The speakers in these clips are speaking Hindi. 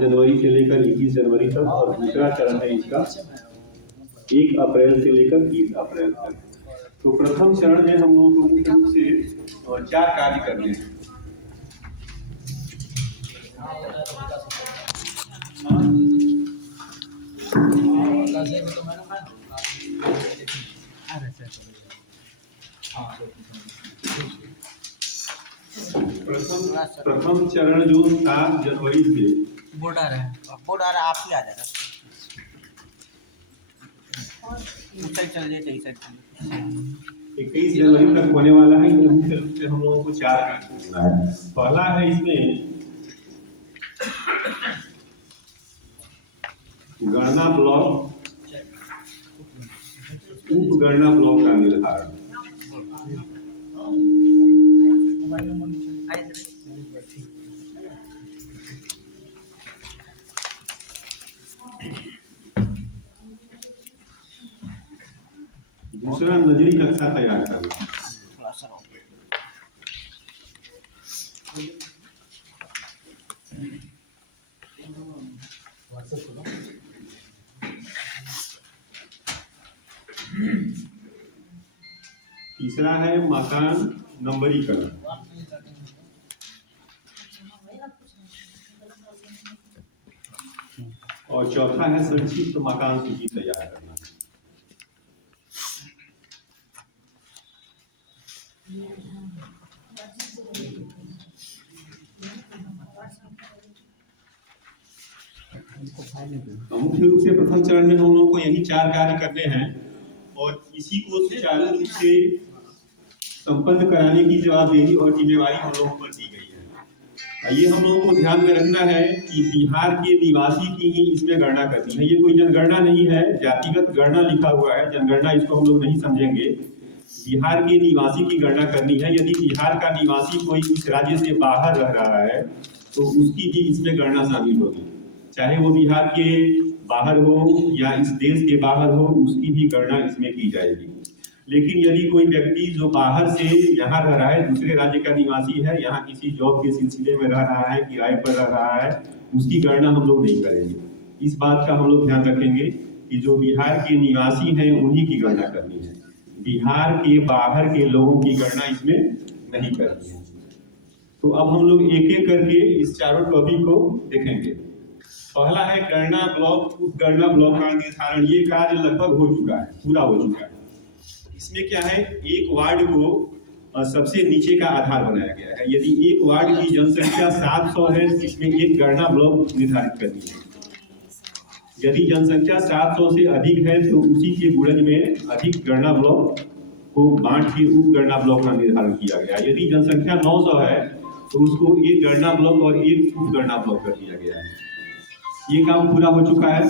जनवरी से लेकर 21 जनवरी तक, और दूसरा चरण है इसका 1 अप्रैल से लेकर 30 अप्रैल तक। तो प्रथम चरण में हम लोगों को मुख्य रूप से 4 कार्य करने हैं। प्रथम चरण जो 7 जनवरी से बोर्ड आ रहा है, आप ही आ जाएगा। चल 21 जनवरी तक होने वाला है। तो मुख्य रूप से हम लोगों को 4 कार्य करना है। पहला है इसमें गणना ब्लॉक, उपगणना ब्लॉक का निर्धारण। दूसरा नजरी नक्शा तैयार करना। तीसरा है मकान नंबरीकरण। और चौथा है संक्षिप्त मकान सूची तैयार करना। मुख्य रूप से प्रथम चरण में हम लोगों को यही 4 कार्य करने हैं, और इसी को सुचारू रूप से संपन्न कराने की जवाबदेही और जिम्मेवारी हम लोगों पर दी गई है। ये हम लोगों को ध्यान में रखना है कि बिहार के निवासी की ही इसमें गणना करनी है। ये कोई जनगणना नहीं है, जातिगत गणना लिखा हुआ है, जनगणना इसको हम लोग नहीं समझेंगे। बिहार के निवासी की गणना करनी है। यदि बिहार का निवासी कोई इस राज्य से बाहर रह रहा है तो उसकी भी इसमें गणना शामिल होगी, चाहे वो बिहार के बाहर हो या इस देश के बाहर हो, उसकी भी गणना इसमें की जाएगी। लेकिन यदि कोई व्यक्ति जो बाहर से यहाँ रह रहा है, दूसरे राज्य का निवासी है, यहाँ किसी जॉब के सिलसिले में रह रहा है, किराए पर रह रहा है, उसकी गणना हम लोग नहीं करेंगे। इस बात का हम लोग ध्यान रखेंगे कि जो बिहार के निवासी हैं उन्हीं की गणना करनी है। बिहार के बाहर के लोगों की गणना इसमें नहीं करनी है। तो अब हम लोग एक एक करके इस चारों टॉपिक को देखेंगे। पहला है गणना ब्लॉक, उपगणना ब्लॉक का निर्धारण। ये कार्य लगभग हो चुका है, पूरा हो चुका है। इसमें क्या है, एक वार्ड को सबसे नीचे का आधार बनाया गया है। यदि एक वार्ड की जनसंख्या 700 है तो इसमें एक गणना ब्लॉक निर्धारित करनी है। यदि जनसंख्या 700 से अधिक है तो उसी के गुणज में अधिक गणना ब्लॉक को बांट के उपगणना ब्लॉक का निर्धारण किया गया। यदि जनसंख्या 900 है तो उसको एक गणना ब्लॉक और एक उपगणना ब्लॉक कर दिया गया है। ये काम पूरा हो चुका है।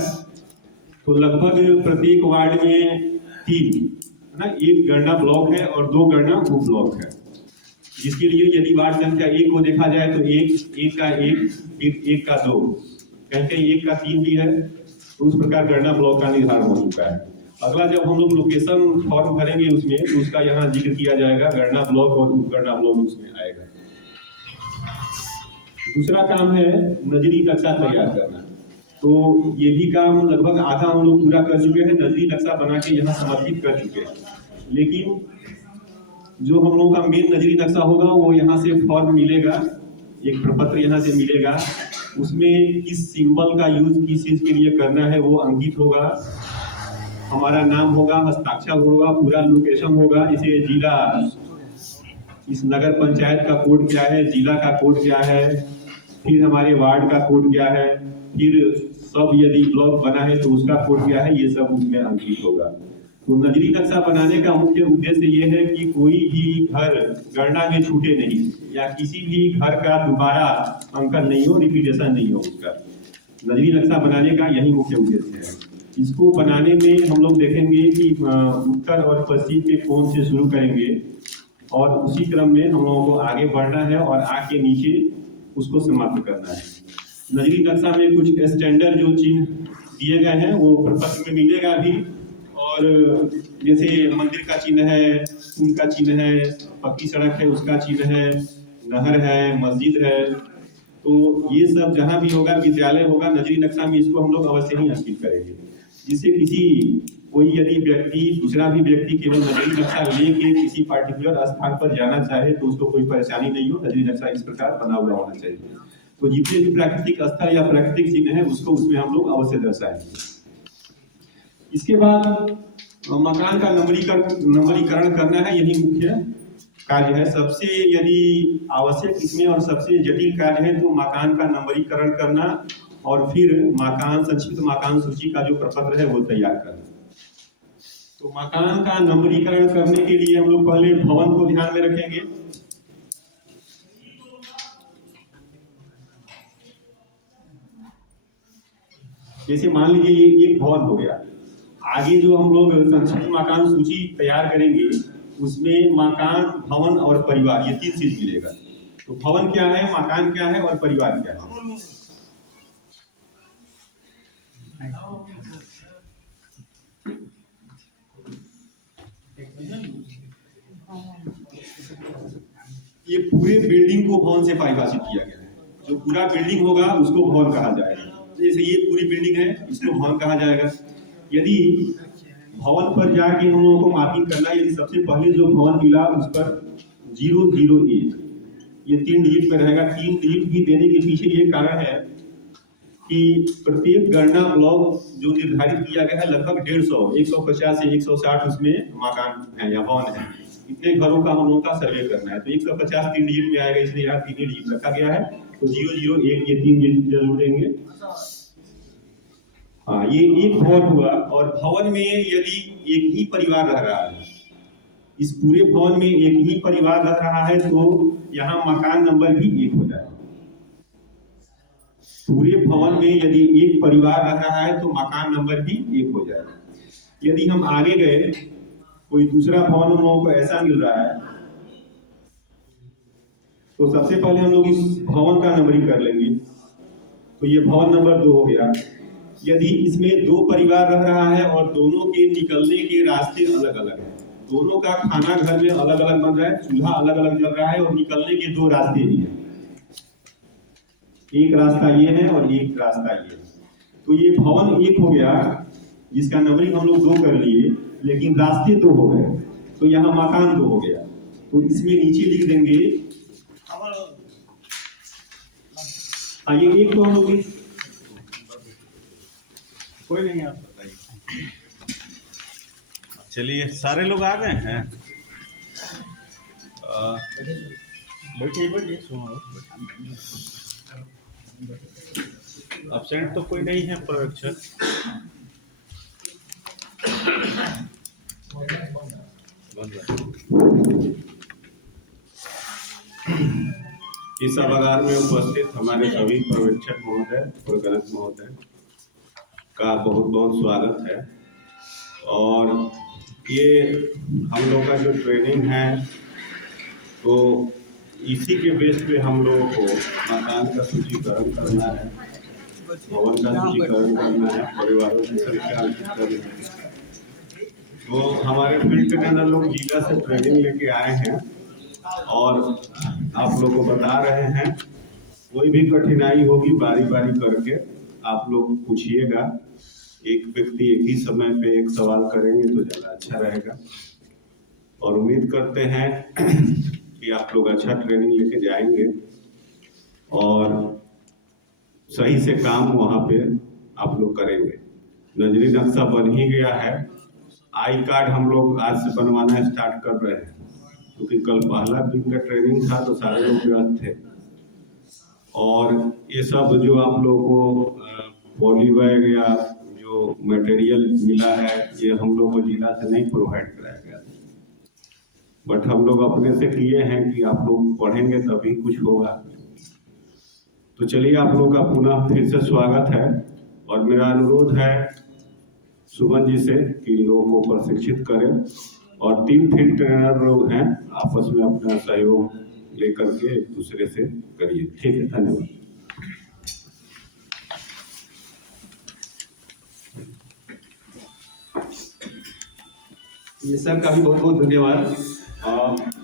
तो लगभग प्रत्येक वार्ड में 3 ना, एक गणना ब्लॉक है और 2 गणना उप ब्लॉक है। जिसके लिए यदि वार्ड संख्या 1 को देखा जाए तो एक का 1, फिर 1 का 2, कहीं 1 का 3 भी है। तो उस प्रकार गणना ब्लॉक का निर्धारण हो चुका है। अगला जब हम लोग लोकेशन फॉर्म भरेंगे उसमें, तो उसका यहाँ जिक्र किया जाएगा, गणना ब्लॉक और उपगणना ब्लॉक उसमें आएगा। दूसरा काम है नजरी नक्शा तैयार करना। तो ये भी काम लगभग आधा हम लोग पूरा कर चुके हैं, नजरी नक्शा बना के यहाँ समर्पित कर चुके हैं। लेकिन जो हम लोगों का मेन नजरी नक्शा होगा वो यहाँ से फॉर्म मिलेगा, एक प्रपत्र यहाँ से मिलेगा। उसमें किस सिंबल का यूज किस चीज के लिए करना है वो अंकित होगा, हमारा नाम होगा, हस्ताक्षर होगा, पूरा लोकेशन होगा, इसे जिला, इस नगर पंचायत का कोड क्या है, जिला का कोड क्या है, फिर हमारे वार्ड का कोड क्या है, फिर सब यदि ब्लॉक बना है तो उसका कोड क्या है, ये सब उसमें अंकित होगा। तो नजरी नक्शा बनाने का मुख्य उद्देश्य ये है कि कोई भी घर गणना में छूटे नहीं, या किसी भी घर का दोबारा अंकन नहीं हो, रिपीटेशन नहीं हो उसका। नजरी नक्शा बनाने का यही मुख्य उद्देश्य है। इसको बनाने में हम लोग देखेंगे कि उत्तर और पश्चिम के कोण से शुरू करेंगे और उसी क्रम में हम लोगों को आगे बढ़ना है और आगे नीचे उसको समाप्त करना है। नजरी नक्शा में कुछ स्टैंडर्ड जो चिन्ह दिए गए हैं वो प्रपत्र में मिलेगा भी, और जैसे मंदिर का चिन्ह है, पुल का चिन्ह है, पक्की सड़क है उसका चिन्ह है, नहर है, मस्जिद है, तो ये सब जहाँ भी होगा, विद्यालय होगा, नजरी नक्शा में इसको हम लोग अवश्य ही अंकित करेंगे, जिससे किसी कोई यदि व्यक्ति, दूसरा भी व्यक्ति केवल नजरी नक्शा लेके किसी पार्टिकुलर स्थान पर जाना चाहे तो उसको कोई परेशानी नहीं हो। नजरी नक्शा इस प्रकार बना हुआ होना चाहिए। तो जितने भी प्राकृतिक स्थल या प्राकृतिक चिन्ह है उसको उसमें हम लोग अवश्य दर्शाएंगे। इसके बाद मकान का नंबरीकरण करना है, यही मुख्य कार्य है। सबसे यदि आवश्यक इसमें और सबसे जटिल कार्य है तो मकान का नंबरीकरण करना और फिर मकान संक्षिप्त मकान सूची का जो प्रपत्र है वो तैयार करना। तो मकान का नंबरीकरण करने के लिए हम लोग पहले भवन को ध्यान में रखेंगे। जैसे मान लीजिए ये एक भवन हो गया, आगे जो हम लोग संक्षिप्त मकान सूची तैयार करेंगे उसमें मकान, भवन और परिवार, ये 3 चीज मिलेगा। तो भवन क्या है, मकान क्या है और परिवार क्या है। ये पूरे बिल्डिंग को भवन से परिभाषित किया गया है। जो पूरा बिल्डिंग होगा उसको भवन कहा जाएगा। जैसे ये पूरी बिल्डिंग है, इसको भवन कहा जाएगा। यदि भवन पर जाके हम लोगों को मार्किंग करना है, यदि सबसे पहले जो भवन मिला उस पर 008 ये 3 डिजिट में रहेगा। 3 डिजिट भी देने के पीछे ये कारण है कि प्रत्येक गणना ब्लॉक जो निर्धारित किया गया है लगभग 150, 150 से 160 उसमें मकान है या भवन है, इतने घरों का हम लोगों का सर्वे करना है। तो 150 3 डिजिट में आएगा, इसलिए यहाँ 3 डिजिट रखा गया है। तो 001 ये 3 डिजिट जरूर देंगे। हाँ, ये एक भवन हुआ। और भवन में यदि एक ही परिवार रह रहा है, इस पूरे भवन में एक ही परिवार रह रहा है तो यहाँ मकान नंबर भी 1 हो जाएगा। पूरे भवन में यदि एक परिवार रह रहा है तो मकान नंबर भी 1 हो जाएगा। यदि हम आगे गए, कोई दूसरा भवन हम लोगों को ऐसा मिल रहा है तो सबसे पहले हम लोग इस भवन का नंबरिंग कर लेंगे। तो ये भवन नंबर 2 हो गया। यदि इसमें 2 परिवार रह रहा है और दोनों के निकलने के रास्ते अलग अलग हैं, दोनों का खाना घर में अलग अलग बन रहा है, चूल्हा अलग अलग जल रहा है और निकलने के 2 रास्ते ही हैं, एक रास्ता ये है और एक रास्ता ये है। तो ये भवन 1 हो गया, जिसका नंबरिंग हम लोग 2 कर लिए, लेकिन रास्ते 2 हो गए, तो यहाँ मकान 2 हो गया। तो इसमें नीचे लिख देंगे, हाँ ये 1 तो हम लोग कोई नहीं, आप बताइए। चलिए, सारे लोग आ गए हैं। बैठिए सुनो। अब्सेंट तो कोई नहीं है पर्यवेक्षक। इस सभागार में उपस्थित हमारे सभी पर्यवेक्षक महोदय और गणक महोदय का बहुत बहुत स्वागत है। और ये हम लोग का जो ट्रेनिंग है तो इसी के बेस पे हम लोगों को मकान का सूचीकरण करना है, भवन का सूचीकरण करना है, परिवारों की संख्या अंकित करनी है। तो हमारे फील्ड ट्रेनर लोग जिला से ट्रेनिंग लेके आए हैं और आप लोगों को बता रहे हैं। कोई भी कठिनाई होगी बारी बारी करके आप लोग पूछिएगा। एक व्यक्ति एक ही समय पे एक सवाल करेंगे तो ज़्यादा अच्छा रहेगा। और उम्मीद करते हैं कि आप लोग अच्छा ट्रेनिंग लेके जाएंगे और सही से काम वहाँ पे आप लोग करेंगे। नजरी नक्शा बन ही गया है। आई कार्ड हम लोग आज से बनवाना स्टार्ट कर रहे हैं, क्योंकि कल पहला दिन का ट्रेनिंग था तो सारे लोग व्यस्त थे। और ये सब जो आप लोगों को पॉलीबैग या जो मटेरियल मिला है ये हम लोग को जिला से नहीं प्रोवाइड कराया गया, बट हम लोग अपने से किए हैं कि आप लोग पढ़ेंगे तभी कुछ होगा। तो चलिए, आप लोग का पुनः फिर से स्वागत है। और मेरा अनुरोध है सुमन जी से कि लोगों को प्रशिक्षित करें। और 3 फील्ड ट्रेनर लोग हैं, आपस में अपना सहयोग लेकर के एक दूसरे से करिए। ठीक है, धन्यवाद। ये सर का भी बहुत बहुत धन्यवाद।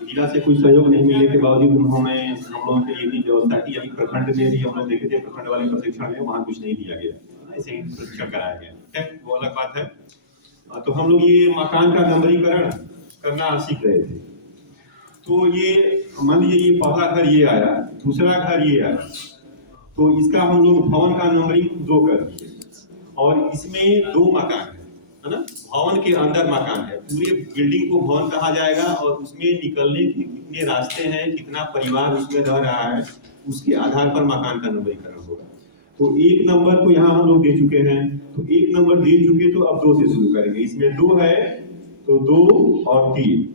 जिला से कोई सहयोग नहीं मिलने के बावजूद उन्होंने हम लोगों के लिए भी व्यवस्था की, अभी प्रखंड में भी हम लोग देखे थे, प्रखंड वाले प्रशिक्षण में वहाँ कुछ नहीं दिया गया, ऐसे ही प्रशिक्षण कराया गया। ठीक है, वो अलग बात है। तो हम लोग ये मकान का नंबरीकरण करना सीख रहे थे। तो ये मान लीजिए ये पहला घर ये आया, दूसरा घर ये आया, तो इसका हम लोग भवन का नंबरिंग 2 कर दिए, और इसमें 2 मकान है ना, भवन के अंदर मकान है, पूरे बिल्डिंग को भवन कहा जाएगा, और उसमें निकलने के कितने रास्ते हैं, कितना परिवार उसमें रह रहा है, उसके आधार पर मकान का नंबरीकरण होगा। तो 1 नंबर को यहाँ हम लोग दे चुके हैं, तो 1 नंबर दे चुके, तो अब 2 से शुरू करेंगे। इसमें 2 है तो 2 और 3।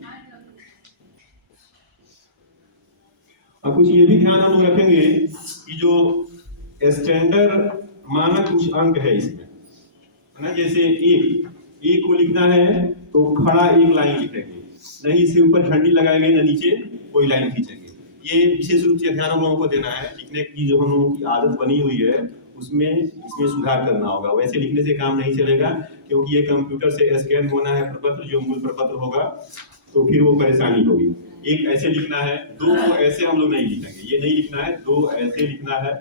अब कुछ ये भी ध्यान हम लोग रखेंगे कि जो स्टैंडर्ड मानक कुछ अंक है इसमें, है ना, जैसे 1 को लिखना है तो खड़ा 1 लाइन लिखेंगे, नहीं इससे ऊपर झंडी लगाएंगे ना नीचे कोई लाइन खींचेंगे। ये विशेष रूप से ध्यान हम लोगों को देना है। लिखने की जो हम लोगों की आदत बनी हुई है उसमें इसमें सुधार करना होगा। वैसे लिखने से काम नहीं चलेगा, क्योंकि ये कंप्यूटर से स्कैन होना है प्रपत्र, जो मूल प्रपत्र होगा, तो फिर वो परेशानी होगी। 1 ऐसे लिखना है, 2 को ऐसे हम लोग नहीं लिखेंगे, ये नहीं लिखना है, 2 ऐसे लिखना है,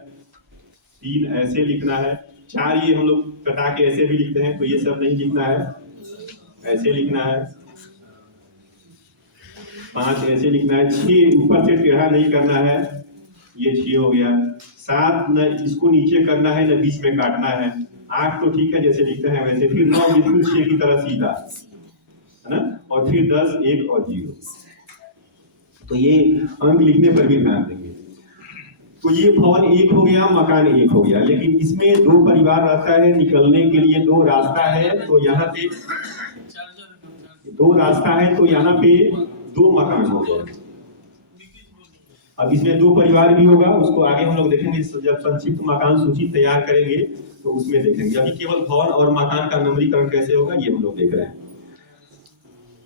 3 ऐसे लिखना है, 4 ये हम लोग कटा के ऐसे भी लिखते हैं, तो ये सब नहीं लिखना है, ऐसे लिखना है, 5 ऐसे लिखना है, 6 ऊपर से टेढ़ा नहीं करना है, ये 6 हो गया, 7 न इसको नीचे करना है न बीच में काटना है, 8 तो ठीक है जैसे लिखते हैं वैसे, फिर 9 बिल्कुल 6 की तरह सीधा, है ना, और फिर 10, 1 और 0। तो ये अंक लिखने पर भी ध्यान देंगे। तो ये भवन 1 हो गया, मकान 1 हो गया, लेकिन इसमें 2 परिवार रहता है, निकलने के लिए 2 रास्ता है, तो यहाँ पे 2 रास्ता है, तो यहाँ पे 2 मकान हो गए। अब इसमें 2 परिवार भी होगा, उसको आगे हम लोग देखेंगे, जब संक्षिप्त मकान सूची तैयार करेंगे तो उसमें देखेंगे। अभी केवल भवन और मकान का नंबरीकरण कैसे होगा ये हम लोग देख रहे हैं।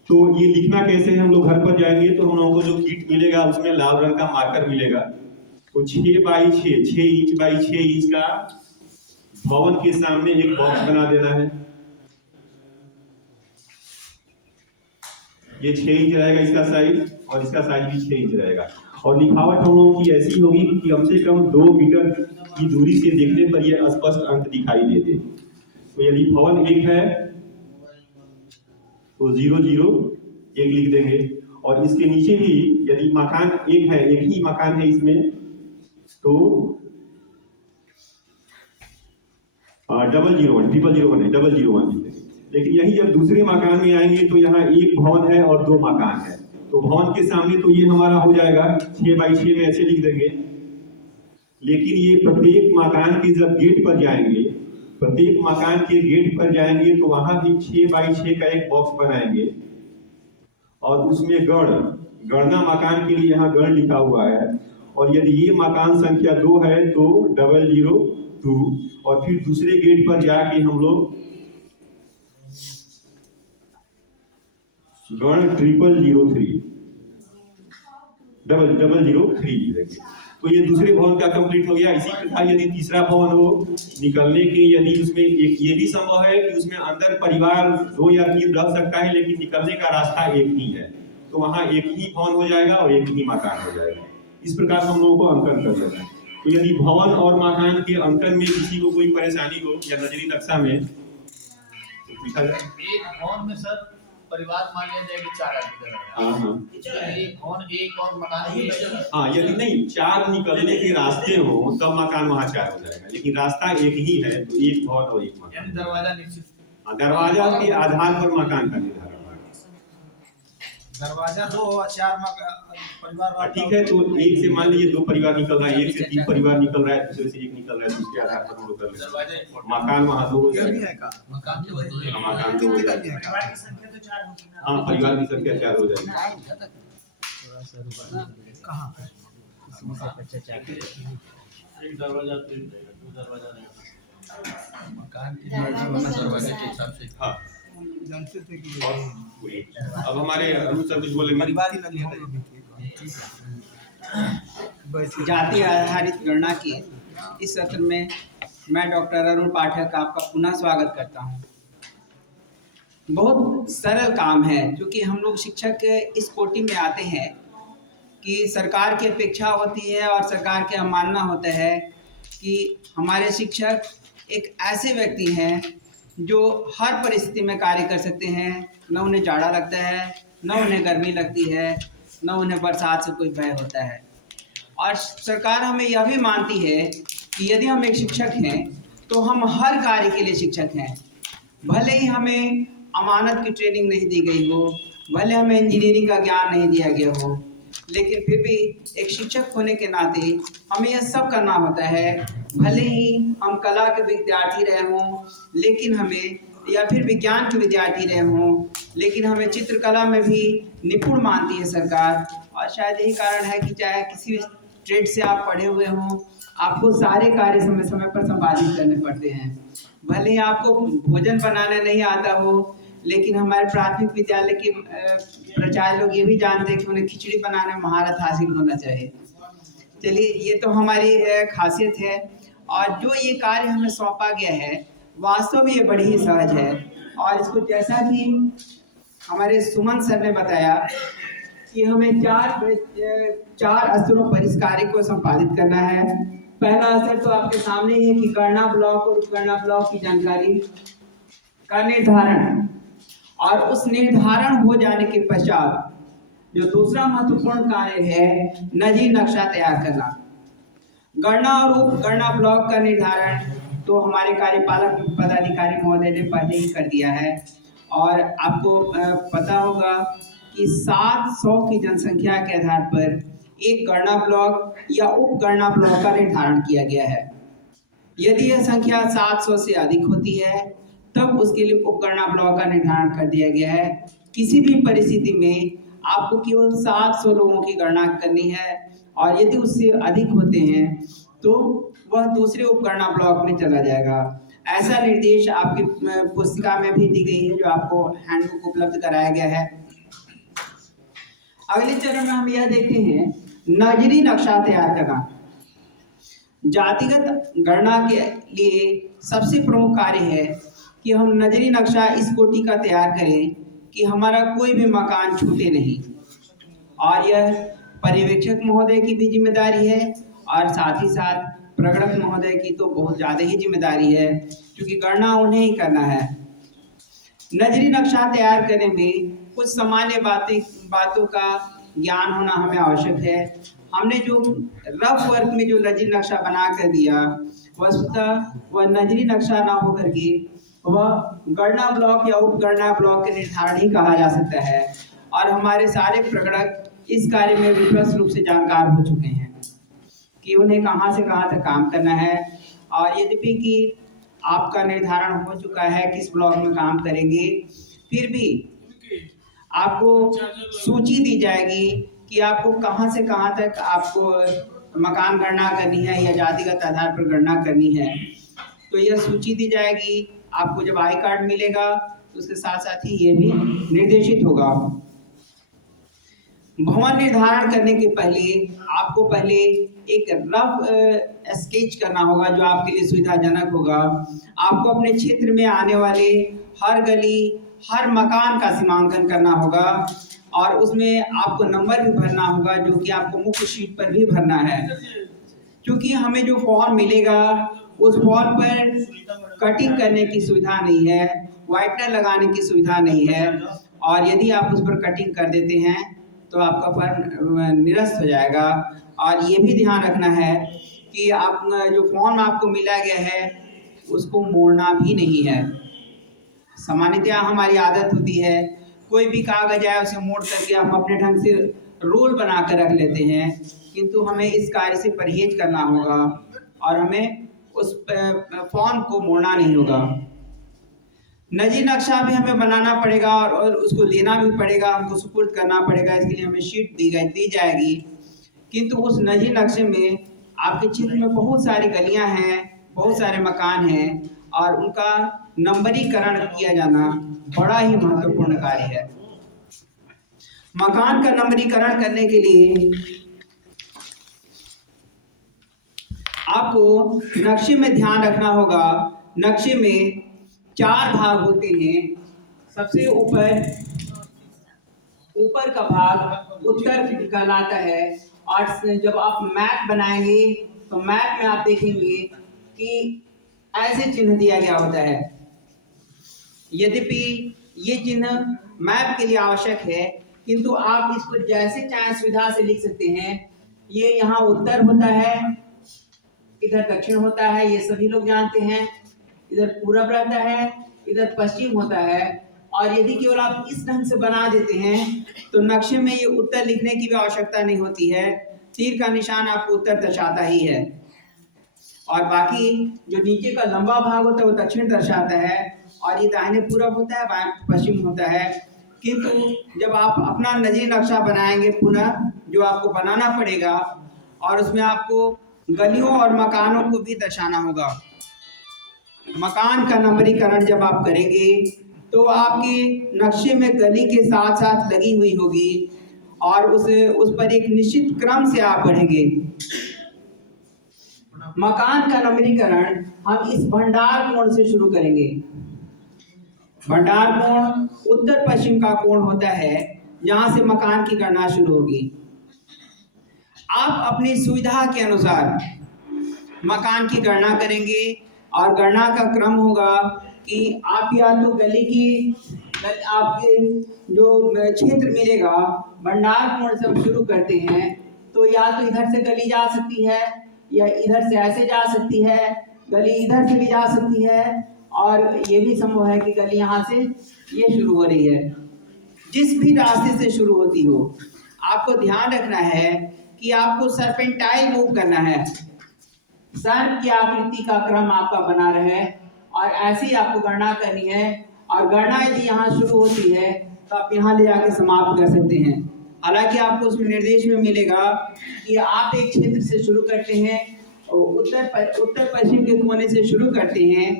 तो ये लिखना कैसे है, हम लोग घर पर जाएंगे तो हम लोगों को जो किट मिलेगा उसमें लाल रंग का मार्कर मिलेगा, तो 6 बाई 6, 6 इंच बाई 6 इंच का भवन के सामने एक बॉक्स बना देना है। ये 6 इंच रहेगा इसका साइज, और इसका साइज भी 6 इंच रहेगा, और लिखावट हम लोगों की ऐसी होगी कि कम से कम 2 मीटर की दूरी से देखने पर यह स्पष्ट अंक दिखाई देते। तो यदि भवन 1 है तो 0 0 1 लिख देंगे, और इसके नीचे भी यदि मकान 1 है, एक ही मकान है इसमें, तो 001 001 है, 001 लिख देंगे। लेकिन यही जब दूसरे मकान में आएंगे तो यहाँ 1 भवन है और 2 मकान है, तो भवन के सामने तो ये हमारा हो जाएगा 6 बाई 6 में ऐसे लिख देंगे। लेकिन ये प्रत्येक मकान के जब गेट पर जाएंगे, प्रत्येक मकान के गेट पर जाएंगे तो वहां भी 6 बाई 6 का एक बॉक्स बनाएंगे, और उसमें गणना मकान के लिए यहाँ गण लिखा हुआ है, और यदि ये मकान संख्या 2 है तो 002, और फिर दूसरे गेट पर जाके हम लोग गण 003 लिखेंगे। तो ये दूसरे भवन का कंप्लीट हो गया। इसी प्रकार यदि तीसरा भवन हो, निकलने के यदि उसमें एक ये भी संभव है कि उसमें अंदर परिवार 2 या 3 रह सकता है, लेकिन निकलने का रास्ता 1 ही है, तो वहां 1 ही भवन हो जाएगा और 1 ही मकान हो जाएगा। इस प्रकार हम लोगों को अंकन कर लेना है। तो यदि भवन और मकान के अंकन में किसी को कोई परेशानी हो या नजरी नक्शा में, तो पूछा जाए। एक भवन में सर परिवार मान लिया जाए कि 4 आदमी हाँ, एक भवन 1 और मकान 1। हाँ, यदि नहीं 4 निकलने के रास्ते हो तब मकान वहाँ 4 हो जाएगा, लेकिन रास्ता 1 ही है तो 1 भवन और 1 मकान। यानी दरवाजा निश्चित, दरवाजा के आधार पर मकान का निर्धारण है। दरवाजा 2 और 4 परिवार, ठीक है, तो 1 से मान लीजिए 2 परिवार निकल रहा है, 1 से 3 परिवार निकल रहा है, दूसरे से 1 निकल रहा है, उसके आधार पर हम लोग कर लेते हैं। मकान वहाँ 2 हो जाएगा, मकान के बदले मकान 2 हो जाएगा। हाँ, परिवार की संख्या 4 हो जाएगी। कहाँ एक दरवाजा तो दो दरवाजा नहीं, मकान के दरवाजे के हिसाब से। हाँ, जानते थे कि अब हमारे अनु सर कुछ बोलेंगे। परिवार जाति आधारित गणना की इस सत्र में मैं डॉक्टर अरुण पाठक आपका पुनः स्वागत करता हूं। बहुत सरल काम है, क्योंकि हम लोग शिक्षक इस कोटि में आते हैं कि सरकार की अपेक्षा होती है और सरकार का मानना होता है कि हमारे शिक्षक एक ऐसे व्यक्ति हैं जो हर परिस्थिति में कार्य कर सकते हैं। न उन्हें जाड़ा लगता है, न उन्हें गर्मी लगती है, न उन्हें बरसात से कोई भय होता है। और सरकार हमें यह भी मानती है कि यदि हम एक शिक्षक हैं तो हम हर कार्य के लिए शिक्षक हैं। भले ही हमें अमानत की ट्रेनिंग नहीं दी गई हो, भले हमें इंजीनियरिंग का ज्ञान नहीं दिया गया हो, लेकिन फिर भी एक शिक्षक होने के नाते हमें यह सब करना होता है। भले ही हम कला के विद्यार्थी रहे हों, लेकिन हमें, या फिर विज्ञान के विद्यार्थी रहे हों, लेकिन हमें चित्रकला में भी निपुण मानती है सरकार। और शायद यही कारण है कि चाहे किसी ट्रेड से आप पढ़े हुए हों, आपको सारे कार्य समय समय पर संपादित करने पड़ते हैं। भले ही आपको भोजन बनाना नहीं आता हो, लेकिन हमारे प्राथमिक विद्यालय के प्राचार्य लोग ये भी जानते हैं कि उन्हें खिचड़ी बनाने में महारत हासिल होना चाहिए। चलिए, ये तो हमारी खासियत है। और जो ये कार्य हमें सौंपा गया है, वास्तव में ये बड़ी ही सहज है। और इसको जैसा कि हमारे सुमन सर ने बताया कि हमें चार स्तरों पर इस कार्य को संपादित करना है। पहला स्तर तो आपके सामने ही है कि गणना ब्लॉक और उपगणना ब्लॉक की जानकारी का निर्धारण, और उस निर्धारण हो जाने के पश्चात जो दूसरा महत्वपूर्ण कार्य है, नजीर नक्शा तैयार करना। गणना और उपगणना ब्लॉक का निर्धारण तो हमारे कार्यपालक पदाधिकारी महोदय ने पहले ही कर दिया है। और आपको पता होगा कि 700 की जनसंख्या के आधार पर एक गणना ब्लॉक या उपगणना ब्लॉक का निर्धारण किया गया है। यदि यह संख्या 700 से अधिक होती है तब उसके लिए उपगणना ब्लॉक का निर्धारण कर दिया गया है। किसी भी परिस्थिति में आपको केवल 700 लोगों की गणना करनी है, और यदि उससे अधिक होते हैं तो वह दूसरे उपगणना ब्लॉक में चला जाएगा। ऐसा निर्देश आपकी पुस्तिका में भी दी गई है, जो आपको हैंडबुक उपलब्ध कराया गया है। अगले चरण में हम यह देखते हैं नजरी नक्शा तैयार करना। जातिगत गणना के लिए सबसे प्रमुख कार्य है कि हम नजरी नक्शा इस कोटि का तैयार करें कि हमारा कोई भी मकान छूटे नहीं। और यह पर्यवेक्षक महोदय की भी जिम्मेदारी है, और साथ ही साथ प्रगणक महोदय की तो बहुत ज़्यादा ही जिम्मेदारी है, क्योंकि गणना उन्हें ही करना है। नजरी नक्शा तैयार करने में कुछ सामान्य बातों का ज्ञान होना हमें आवश्यक है। हमने जो रफ वर्क में जो नजरी नक्शा बना कर दिया, वस्तुतः वह नजरी नक्शा ना होकर के वह गणना ब्लॉक या उपगणना ब्लॉक के निर्धारण ही कहा जा सकता है। और हमारे सारे प्रगणक इस कार्य में विशेष रूप से जानकार हो चुके हैं कि उन्हें कहां से कहां तक काम करना है। और यद्यपि कि आपका निर्धारण हो चुका है किस ब्लॉक में काम करेंगे, फिर भी आपको सूची दी जाएगी कि आपको कहां से कहां तक आपको मकान गणना करनी है या जातिगत आधार पर गणना करनी है। तो यह सूची दी जाएगी। आपको जब आई कार्ड मिलेगा तो उसके साथ साथ ही ये भी निर्देशित होगा। भवन निर्धारण करने के पहले आपको पहले एक रफ स्केच करना होगा, जो आपके लिए सुविधाजनक होगा। आपको अपने क्षेत्र में आने वाले हर गली, हर मकान का सीमांकन करना होगा, और उसमें आपको नंबर भी भरना होगा, जो कि आपको मुख्य शीट पर भी भरना है। क्योंकि हमें जो फॉर्म मिलेगा उस फॉर्म पर कटिंग करने की सुविधा नहीं है, वाइटनर लगाने की सुविधा नहीं है, और यदि आप उस पर कटिंग कर देते हैं तो आपका फॉर्म निरस्त हो जाएगा। और ये भी ध्यान रखना है कि आप जो फॉर्म आपको मिला गया है उसको मोड़ना भी नहीं है। सामान्यतया हमारी आदत होती है कोई भी कागज आए उसे मोड़ करके हम अपने ढंग से रोल बना कर रख लेते हैं, किंतु हमें इस कार्य से परहेज करना होगा और हमें उस फॉर्म को मोड़ना नहीं होगा। नजीर नक्शा भी हमें बनाना पड़ेगा और उसको देना भी पड़ेगा, हमको सुपुर्द करना पड़ेगा। इसके लिए हमें शीट दी जाएगी। किंतु उस नजीर नक्शे में आपके क्षेत्र में बहुत सारी गलियां हैं, बहुत सारे मकान हैं, और उनका नंबरीकरण किया जाना बड़ा ही महत्वपूर्ण कार्य है। मकान का नंबरीकरण करने के लिए आपको नक्शे में ध्यान रखना होगा। नक्शे में 4 भाग होते हैं। सबसे ऊपर का भाग उत्तर कहलाता है। और जब आप मैप बनाएंगे तो मैप में आप देखेंगे कि ऐसे चिन्ह दिया गया होता है। यद्यपि ये चिन्ह मैप के लिए आवश्यक है, किंतु आप इसको जैसे चाहे सुविधा से लिख सकते हैं। ये यहाँ उत्तर होता है, इधर दक्षिण होता है, ये सभी लोग जानते हैं। इधर पूरब रहता है, इधर पश्चिम होता है। और यदि केवल आप इस ढंग से बना देते हैं तो नक्शे में ये उत्तर लिखने की भी आवश्यकता नहीं होती है। तीर का निशान आपको उत्तर दर्शाता ही है, और बाकी जो नीचे का लंबा भाग होता है वो दक्षिण दर्शाता है, और ये दाहिने पूरब होता है, बाएं पश्चिम होता है। किंतु जब आप अपना नजरी नक्शा बनाएंगे पुनः, जो आपको बनाना पड़ेगा, और उसमें आपको गलियों और मकानों को भी दर्शाना होगा। मकान का नंबरीकरण जब आप करेंगे तो आपके नक्शे में गली के साथ साथ लगी हुई होगी, और उस पर एक निश्चित क्रम से आप बढ़ेंगे। मकान का नंबरीकरण हम इस भंडार कोण से शुरू करेंगे। भंडार कोण उत्तर पश्चिम का कोण होता है, जहां से मकान की गणना शुरू होगी। आप अपनी सुविधा के अनुसार मकान की गणना करेंगे, और गणना का क्रम होगा कि आप या तो गली की आपके जो क्षेत्र मिलेगा भंडार कोण से हम शुरू करते हैं, तो या तो इधर से गली जा सकती है, या इधर से ऐसे जा सकती है, गली इधर से भी जा सकती है, और ये भी संभव है कि गली यहाँ से ये शुरू हो रही है। जिस भी रास्ते से शुरू होती हो, आपको ध्यान रखना है कि आपको सर्पेंटाइल मूव करना है। सर्प की आकृति का क्रम आपका बना रहे, और ऐसे ही आपको गणना करनी है। और गणना यदि यहाँ शुरू होती है तो आप यहाँ ले जाके समाप्त कर सकते हैं। हालांकि आपको उसमें निर्देश में मिलेगा कि आप एक क्षेत्र से शुरू करते हैं, उत्तर पश्चिम के कोने से शुरू करते हैं,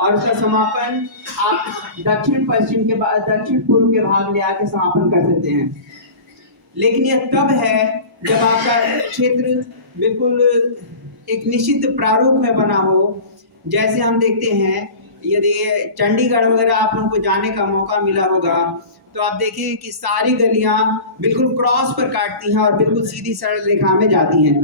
और उसका समापन आप दक्षिण पश्चिम के बाद दक्षिण पूर्व के भाग ले आके समापन कर सकते हैं। लेकिन यह तब है जब आपका क्षेत्र बिल्कुल एक निश्चित प्रारूप में बना हो। जैसे हम देखते हैं, यदि चंडीगढ़ वगैरह आप लोगों को जाने का मौका मिला होगा तो आप देखिए कि सारी गलियां बिल्कुल क्रॉस पर काटती हैं और बिल्कुल सीधी सरल रेखा में जाती हैं।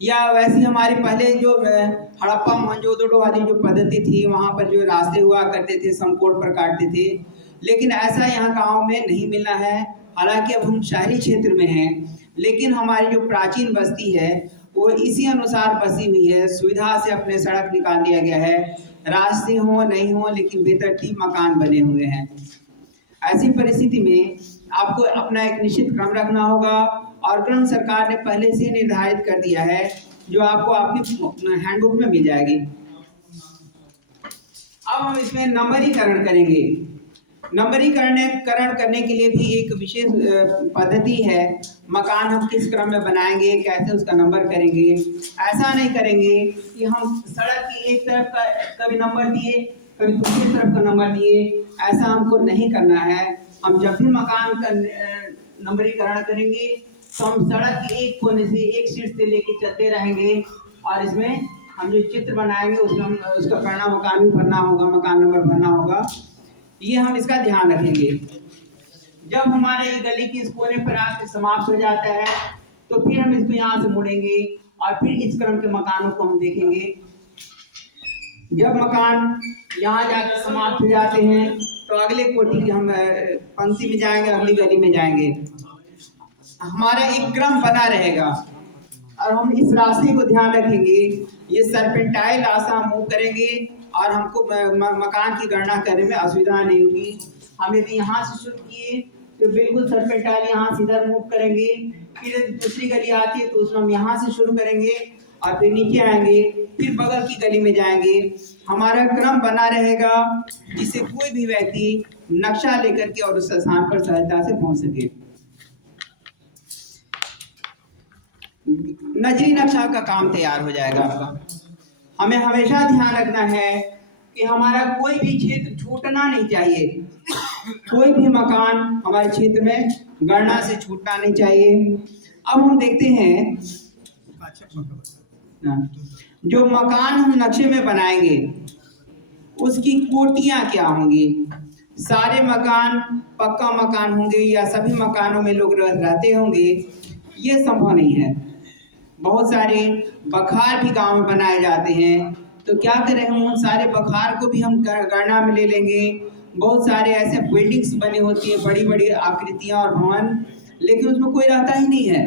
या वैसे हमारे पहले जो हड़प्पा मोहनजोदड़ो वाली जो पद्धति थी, वहाँ पर जो रास्ते हुआ करते थे समकोण पर काटते थे, लेकिन ऐसा यहाँ गाँव में नहीं मिलना है। हालांकि अब हम शहरी क्षेत्र में हैं, लेकिन हमारी जो प्राचीन बस्ती है वो इसी अनुसार बसी हुई है। सुविधा से अपने सड़क निकाल दिया गया है, रास्ते हो नहीं हो लेकिन बेतरतीब मकान बने हुए हैं। ऐसी परिस्थिति में आपको अपना एक निश्चित क्रम रखना होगा, और क्रम सरकार ने पहले से निर्धारित कर दिया है, जो आपको आपकी हैंडबुक में मिल जाएगी। अब हम इसमें नंबरीकरण करेंगे। नंबरीकरण करने के लिए भी एक विशेष पद्धति है। मकान हम किस क्रम में बनाएंगे, कैसे उसका नंबर करेंगे। ऐसा नहीं करेंगे कि हम सड़क की एक तरफ का कभी नंबर दिए, कभी दूसरी तरफ का नंबर दिए। ऐसा हमको नहीं करना है। हम जब भी मकान का नंबरीकरण करेंगे तो हम सड़क के एक कोने से एक सीट से लेके चलते रहेंगे, और इसमें हम जो चित्र बनाएंगे उसमें हम उसका पढ़ना मकान भी भरना होगा, मकान नंबर भरना होगा। ये हम इसका ध्यान रखेंगे। जब हमारा ये गली की इस कोने पर आके समाप्त हो जाता है तो फिर हम इसको यहाँ से मुड़ेंगे, और फिर इस क्रम के मकानों को हम देखेंगे। जब मकान यहाँ जाकर समाप्त हो जाते हैं तो अगले कोटि की हम पंक्ति में जाएंगे, अगली गली में जाएंगे। हमारा एक क्रम बना रहेगा, और हम इस रास्ते को ध्यान रखेंगे। ये सर्पेंटाइल रास्ता हम मूव करेंगे, और हमको मकान की गणना करने में असुविधा नहीं होगी। हम यदि यहाँ से शुरू किए तो बिल्कुल सर्पेंटाइल यहाँ से इधर मूव करेंगे, फिर दूसरी गली आती है तो उसमें हम यहाँ से शुरू करेंगे, और फिर नीचे आएंगे, फिर बगल की गली में जाएंगे। हमारा क्रम बना रहेगा, जिससे कोई भी व्यक्ति नक्शा लेकर के और उस स्थान पर सहजता से पहुंच सके। नजरी नक्शा का काम तैयार हो जाएगा आपका। हमें हमेशा ध्यान रखना है कि हमारा कोई भी क्षेत्र छूटना नहीं चाहिए। कोई भी मकान हमारे क्षेत्र में गणना से छूटना नहीं चाहिए। अब हम देखते हैं जो मकान हम नक्शे में बनाएंगे उसकी कोटियां क्या होंगी। सारे मकान पक्का मकान होंगे या सभी मकानों में लोग रहते होंगे, ये संभव नहीं है। बहुत सारे बखार भी गांव में बनाए जाते हैं, तो क्या करें हम उन सारे बखार को भी हम गणना में ले लेंगे। बहुत सारे ऐसे बिल्डिंग्स बनी होती हैं, बड़ी बड़ी आकृतियां और भवन, लेकिन उसमें कोई रहता ही नहीं है,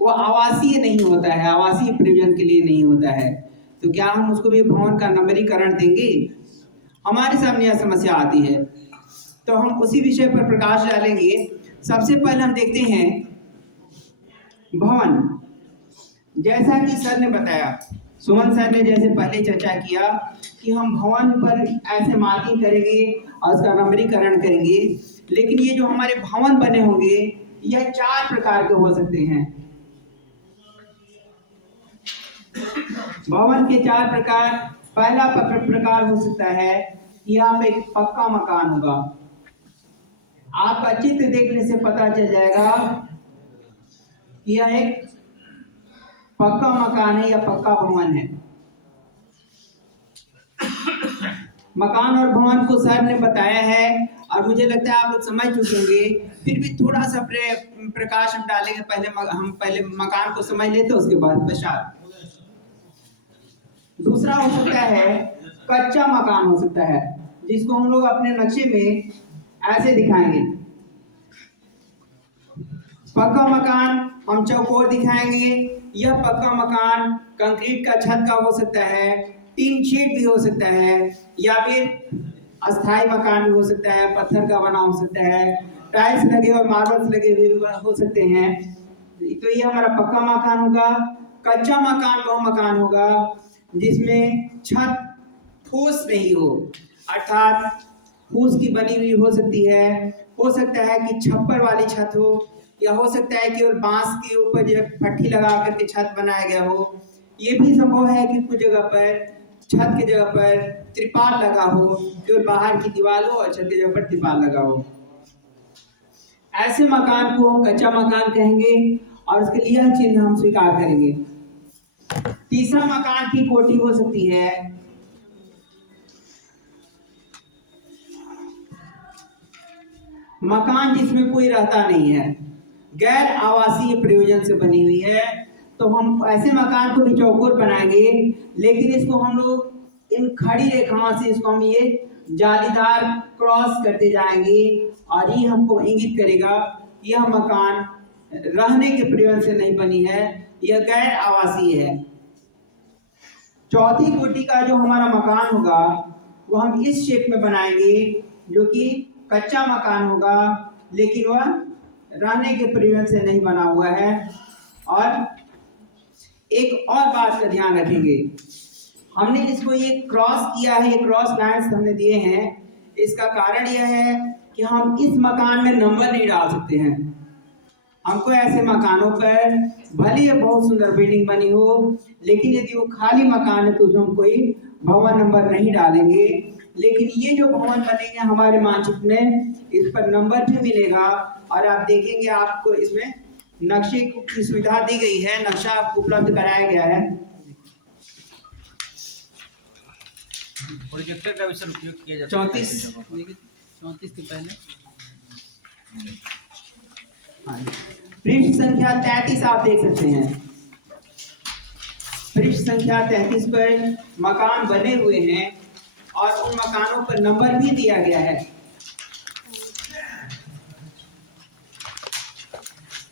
वो आवासीय नहीं होता है, आवासीय प्रयोजन के लिए नहीं होता है, तो क्या हम उसको भी भवन का नंबरीकरण देंगे? हमारे सामने यह समस्या आती है, तो हम उसी विषय पर प्रकाश डालेंगे। सबसे पहले हम देखते हैं भवन। जैसा कि सर ने बताया, सुमन सर ने जैसे पहले चर्चा किया कि हम भवन पर ऐसे मार्किंग करेंगे और उसका नंबरीकरण करेंगे, लेकिन ये जो हमारे भवन बने होंगे यह 4 प्रकार के हो सकते हैं। भवन के 4 प्रकार। पहला प्रकार हो सकता है कि यहाँ पे एक पक्का मकान होगा। आपका चित्र देखने से पता चल जाएगा कि यह एक पक्का मकान है या पक्का भवन है। मकान और भवन को सर ने बताया है और मुझे लगता है आप लोग समझ चुके होंगे, फिर भी थोड़ा सा प्रकाश हम डालेंगे। हम पहले मकान को समझ लेते हैं, उसके बाद पश्चात। दूसरा हो सकता है कच्चा मकान हो सकता है, जिसको हम लोग अपने नक्शे में ऐसे दिखाएंगे। पक्का मकान हम चौकोर दिखाएंगे। यह पक्का मकान कंक्रीट का छत का हो सकता है, टीन शेड भी हो सकता है, या फिर अस्थाई मकान भी हो सकता है, पत्थर का बना हो सकता है, टाइल्स लगे और मार्बल्स लगे हुए भी हो सकते हैं। तो ये हमारा पक्का मकान होगा। कच्चा मकान वो मकान होगा जिसमें छत ठोस नहीं हो, अर्थात फूस की बनी हुई हो सकती है, हो सकता है कि छप्पर वाली छत हो, या हो सकता है केवल बांस के ऊपर जो पट्टी लगा करके छत बनाया गया हो। ये भी संभव है कि कुछ जगह पर छत की जगह पर त्रिपाल लगा हो, केवल बाहर की दीवार हो और छत की जगह पर त्रिपाल लगा हो। ऐसे मकान को हम कच्चा मकान कहेंगे और उसके लिए यह चिन्ह हम स्वीकार करेंगे। तीसरा मकान की कोटि हो सकती है मकान जिसमें कोई रहता नहीं है, गैर आवासीय प्रयोजन से बनी हुई है। तो हम ऐसे मकान को भी चौकोर बनाएंगे, लेकिन इसको हम लोग इन खड़ी रेखाओं से इसको हम ये जालीदार क्रॉस करते जाएंगे और ये हमको इंगित करेगा यह मकान रहने के प्रयोजन से नहीं बनी है, यह गैर आवासीय है। चौथी कोटि का जो हमारा मकान होगा वो हम इस शेप में बनाएंगे, जो कि कच्चा मकान होगा लेकिन वह रहने के प्रयोजन से नहीं बना हुआ है। और एक और बात का ध्यान रखेंगे, हमने इसको ये क्रॉस किया है, ये क्रॉस लाइंस हमने दिए हैं, इसका कारण यह है कि हम इस मकान में नंबर नहीं डाल सकते हैं। हमको ऐसे मकानों पर भले ही बहुत सुंदर बिल्डिंग बनी हो, लेकिन यदि वो खाली मकान है तो उसमें हम कोई भवन नंबर नहीं डालेंगे। लेकिन ये जो भवन बनेंगे हमारे मानचित्र में, इस पर नंबर भी मिलेगा और आप देखेंगे आपको इसमें नक्शे की सुविधा दी गई है, नक्शा आपको उपलब्ध कराया गया है। प्रोजेक्टर का भी सर उपयोग किया जाता 34 के पहले पृष्ठ संख्या 33 आप देख सकते हैं। पृष्ठ संख्या 33 पर मकान बने हुए हैं और उन मकानों पर नंबर भी दिया गया है।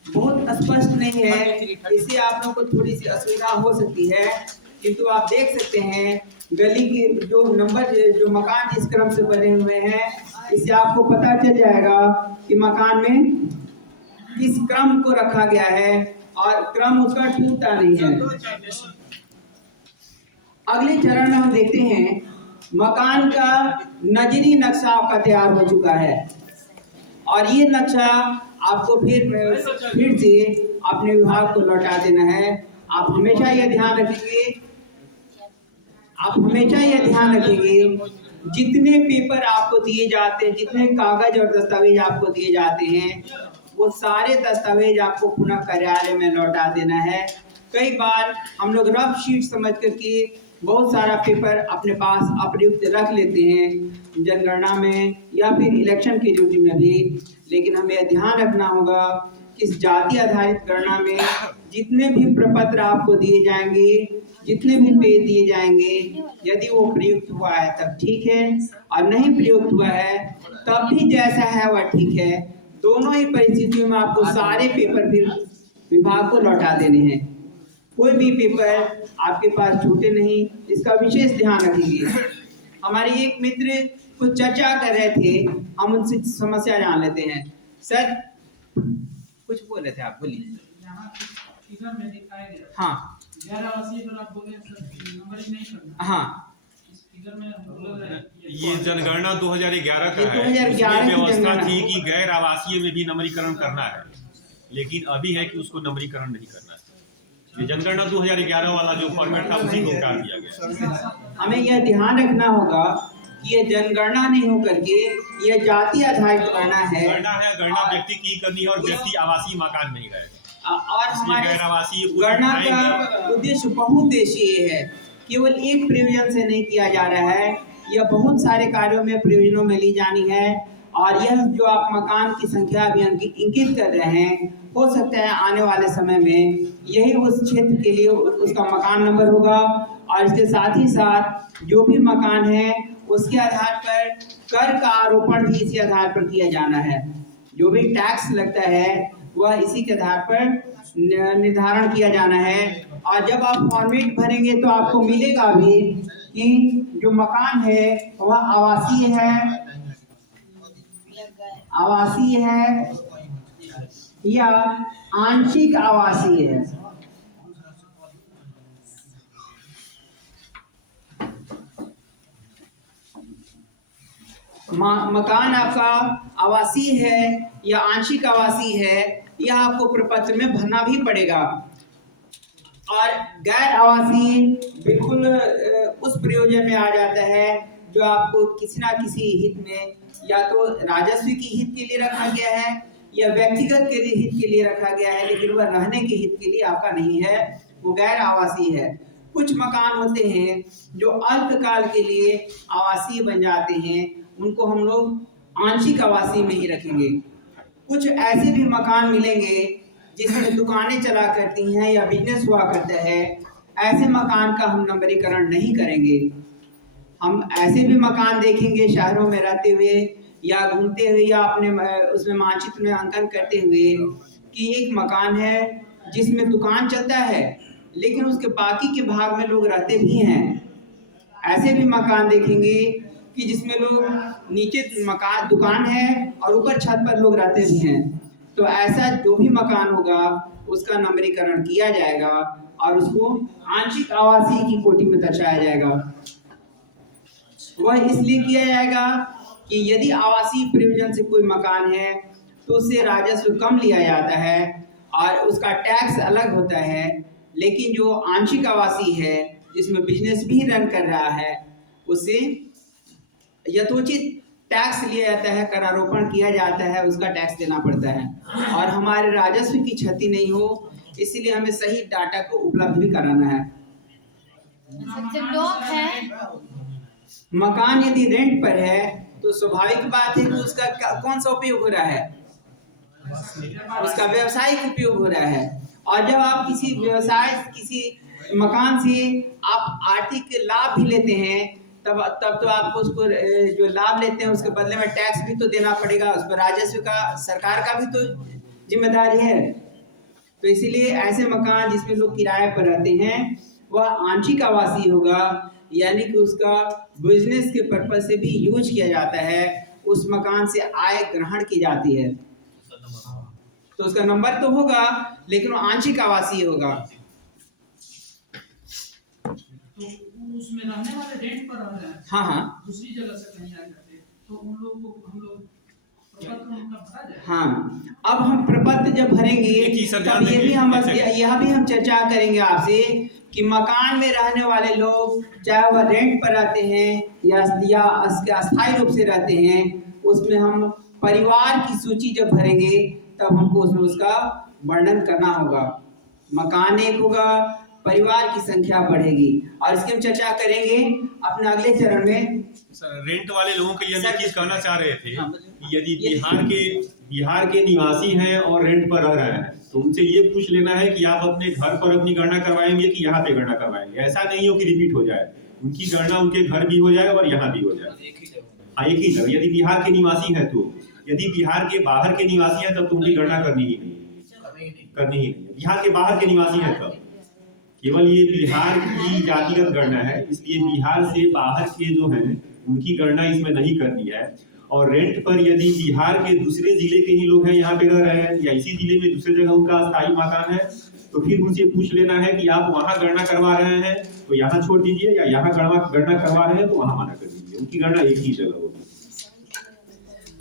बहुत स्पष्ट नहीं है, इससे आप लोगों को थोड़ी सी असुविधा हो सकती है, किंतु आप देख सकते हैं गली के जो नंबर, जो मकान जिस क्रम से बने हुए हैं, इससे आपको पता चल जाएगा कि मकान में किस क्रम को रखा गया है और क्रम उसका टूटता नहीं है। अगले चरण में हम देखते हैं मकान का नजरी नक्शा आपका तैयार हो चुका है और ये नक्शा आपको फिर से अपने विभाग को लौटा देना है। आप हमेशा यह ध्यान रखेंगे, जितने पेपर आपको दिए जाते हैं, जितने कागज और दस्तावेज आपको दिए जाते हैं, वो सारे दस्तावेज आपको पुनः कार्यालय में लौटा देना है। कई बार हम लोग रफ शीट समझ करके बहुत सारा पेपर अपने पास अप्रयुक्त रख लेते हैं जनगणना में या फिर इलेक्शन की ड्यूटी में भी, लेकिन हमें ध्यान रखना होगा कि इस जाति आधारित गणना में जितने भी प्रपत्र आपको दिए जाएंगे, जितने भी पेज दिए जाएंगे, यदि वो प्रयुक्त हुआ है तब ठीक है, और नहीं प्रयुक्त हुआ है तब भी जैसा है वह ठीक है। दोनों ही परिस्थितियों में आपको सारे पेपर फिर विभाग को लौटा देने हैं। कोई भी पेपर आपके पास छूटे नहीं, इसका विशेष ध्यान रखेंगे। हमारे एक मित्र कुछ चर्चा कर रहे थे, हम उनसे समस्या जान लेते हैं। सर कुछ बोल रहे थे आप, बोलिए। यहाँ फिगर में दिखाया गया हाँ 11 80 पर आप बोले सर नंबरिंग नहीं करना। हाँ, इस फिगर में हम बोल रहे हैं ये जनगणना 2011 ये का है। 2011 इसमें की व्यवस्था जनगणना। थी कि गैर आवासीय में भी नंबरीकरण करना है, लेकिन अभी है कि उसको नंबरीकरण नहीं करना है। ये जनगणना 2011 वाला जो फॉर्मेट था उसी को उतार दिया गया। हमें यह ध्यान रखना होगा कि यह जनगणना नहीं होकर के यह जाति आधारित गणना है, गणना व्यक्ति की करनी है, और व्यक्ति आवासीय मकान में ही रहे। और हमारे गैर आवासीय को गणना बनाएंगे। का उद्देश्य बहुउद्देशीय है, केवल एक प्रयोजन से नहीं किया जा रहा है, यह बहुत सारे कार्यों में प्रयोजनों में ली जानी है। और यह जो आप मकान की संख्या अभी इंगित कर रहे हैं, हो सकता है आने वाले समय में यही उस क्षेत्र के लिए उसका मकान नंबर होगा, और इसके साथ ही साथ जो भी मकान है उसके आधार पर कर का आरोपण भी इसी आधार पर किया जाना है। जो भी टैक्स लगता है वह इसी के आधार पर निर्धारण किया जाना है। और जब आप फॉर्मेट भरेंगे तो आपको मिलेगा भी कि जो मकान है वह आवासीय है या आंशिक आवासीय है। मकान आपका आवासीय है या आंशिक आवासीय है, यह आपको प्रपत्र में भरना भी पड़ेगा। और गैर आवासीय बिल्कुल उस प्रयोजन में आ जाता है जो आपको किसी ना किसी हित में, या तो राजस्व की हित के लिए रखा गया है या व्यक्तिगत के लिए हित के लिए रखा गया है, लेकिन वह रहने के हित के लिए आपका नहीं है, वो गैर आवासीय है। कुछ मकान होते हैं जो अल्पकाल के लिए आवासीय बन जाते हैं, उनको हम लोग आंशिक आवासीय में ही रखेंगे। कुछ ऐसे भी मकान मिलेंगे जिसमें दुकानें चला करती हैं या बिजनेस हुआ करता है, ऐसे मकान का हम नंबरीकरण नहीं करेंगे। हम ऐसे भी मकान देखेंगे शहरों में रहते हुए या घूमते हुए या अपने उसमें मानचित्र में अंकन करते हुए कि एक मकान है जिसमें दुकान चलता है लेकिन उसके बाकी के भाग में लोग रहते भी हैं। ऐसे भी मकान देखेंगे कि जिसमें लोग नीचे मकान दुकान है और ऊपर छत पर लोग रहते भी हैं। तो ऐसा जो भी मकान होगा उसका नंबरीकरण किया जाएगा और उसको आंशिक आवासीय की कोटि में दर्शाया जाएगा। वह इसलिए किया जाएगा कि यदि आवासीय प्रयोजन से कोई मकान है तो उससे राजस्व कम लिया जाता है और उसका टैक्स अलग होता है, लेकिन जो आंशिक आवासीय है जिसमें बिजनेस भी रन कर रहा है उससे यथोचित टैक्स लिया जाता है, करारोपण किया जाता है, उसका टैक्स देना पड़ता है और हमारे राजस्व की क्षति नहीं हो, इसलिए हमें सही डाटा को उपलब्ध भी कराना है। मकान यदि रेंट पर है तो स्वाभाविक बात है कि उसका कौन सा उपयोग हो रहा है, उसका व्यवसायिक उपयोग हो रहा है। और जब आप किसी व्यवसाय किसी मकान से आप आर्थिक लाभ भी लेते हैं तब तो आपको उसको जो लाभ लेते हैं उसके बदले में टैक्स भी तो देना पड़ेगा, उस पर राजस्व का सरकार का भी तो जिम्मेदारी है। तो इसीलिए ऐसे मकान जिसमें लोग किराए पर रहते हैं वह आंशिक आवासीय होगा, यानी कि उसका बिजनेस के पर्पज से भी यूज किया जाता है, उस मकान से आय ग्रहण की जाती है, तो उसका नंबर तो होगा लेकिन वो आंशिक आवासीय होगा। तो उसमें रहने वाले रेंट पर रह रहे हैं, हाँ दूसरी जगह से कहीं आए करते, तो उन लोगों को हम लोग प्रपत्र उनका भरा जाए। हाँ, अब हम प्रपत्र जब भरेंगे तब यह भी हम चर्चा करेंगे आपसे कि मकान में रहने वाले लोग चाहे वह रेंट पर रहते हैं या अस्थायी रूप से रहते हैं, उसमें हम परिवार की सूची जब भरेंगे तब हमको उसमें उसका वर्णन करना होगा। मकान एक होगा, परिवार की संख्या बढ़ेगी। और इसकी हम चर्चा करेंगे अपने अगले चरण में। सर रेंट वाले लोगों के लिए हम सर, एक चीज कहना चाह रहे थे हाँ, कि यदि बिहार के निवासी हैं और रेंट पर रह रहे हैं तो उनसे ये पूछ लेना है कि आप अपने घर पर अपनी गणना करवाएंगे कि यहाँ पे गणना करवाएंगे। ऐसा नहीं हो कि रिपीट हो जाए, उनकी गणना उनके घर भी हो जाए और यहाँ भी हो जाए। हाँ, एक ही जगह। यदि बिहार के निवासी हैं तो, यदि बिहार के बाहर के निवासी हैं तब तो उनकी गणना करनी ही नहीं है। बिहार के बाहर के निवासी हैं तब, केवल ये बिहार की जातिगत गणना है, इसलिए बिहार से बाहर के जो हैं उनकी गणना इसमें नहीं करनी है। और रेंट पर यदि बिहार के दूसरे जिले के ही लोग हैं, यहाँ पे रह रहे हैं, या इसी जिले में दूसरे जगह उनका स्थायी मकान है, तो फिर उनसे पूछ लेना है कि आप वहाँ गणना करवा रहे हैं तो यहाँ छोड़ दीजिए, या यहाँ गणना करवा रहे हैं तो वहाँ मना कर दीजिए। उनकी गणना एक ही जगह होगी।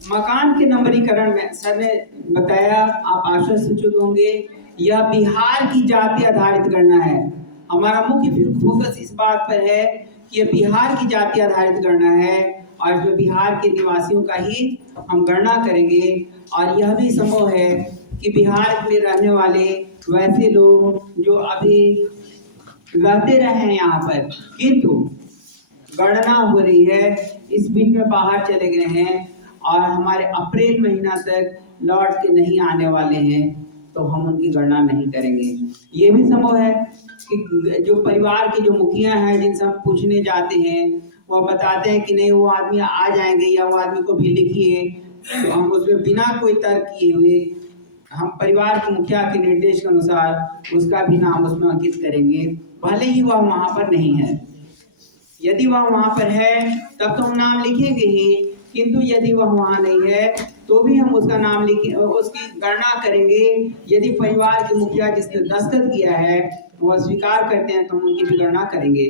मकान के नंबरीकरण में सर ने बताया, आप आश्वस्त होंगे, यह बिहार की जाति आधारित गणना है। हमारा मुख्य फोकस इस बात पर है कि यह बिहार की जाति आधारित गणना है और इसमें बिहार के निवासियों का ही हम गणना करेंगे। और यह भी संभव है कि बिहार में रहने वाले वैसे लोग जो अभी रहते रहे हैं यहाँ पर, किंतु गणना हो रही है, इस बीच में बाहर चले गए हैं और हमारे अप्रैल महीना तक लौट के नहीं आने वाले हैं, तो हम उनकी गणना नहीं करेंगे। ये भी संभव है कि जो परिवार के जो मुखिया हैं जिनसे हम पूछने जाते हैं, वो बताते हैं कि नहीं वो आदमी आ जाएंगे या वो आदमी को भी लिखिए, तो हम उसमें बिना कोई तर्क किए हुए हम परिवार के मुखिया के निर्देश के अनुसार उसका भी नाम उसमें अंकित करेंगे, भले ही वह वहाँ पर नहीं है। यदि वह वहाँ पर है तब तो हम नाम लिखेंगे ही, किंतु यदि वह वहाँ नहीं है तो भी हम उसका नाम लिखे, उसकी गणना करेंगे। यदि परिवार के मुखिया जिसने दस्तखत किया है वह स्वीकार करते हैं तो हम उनकी भी गणना करेंगे।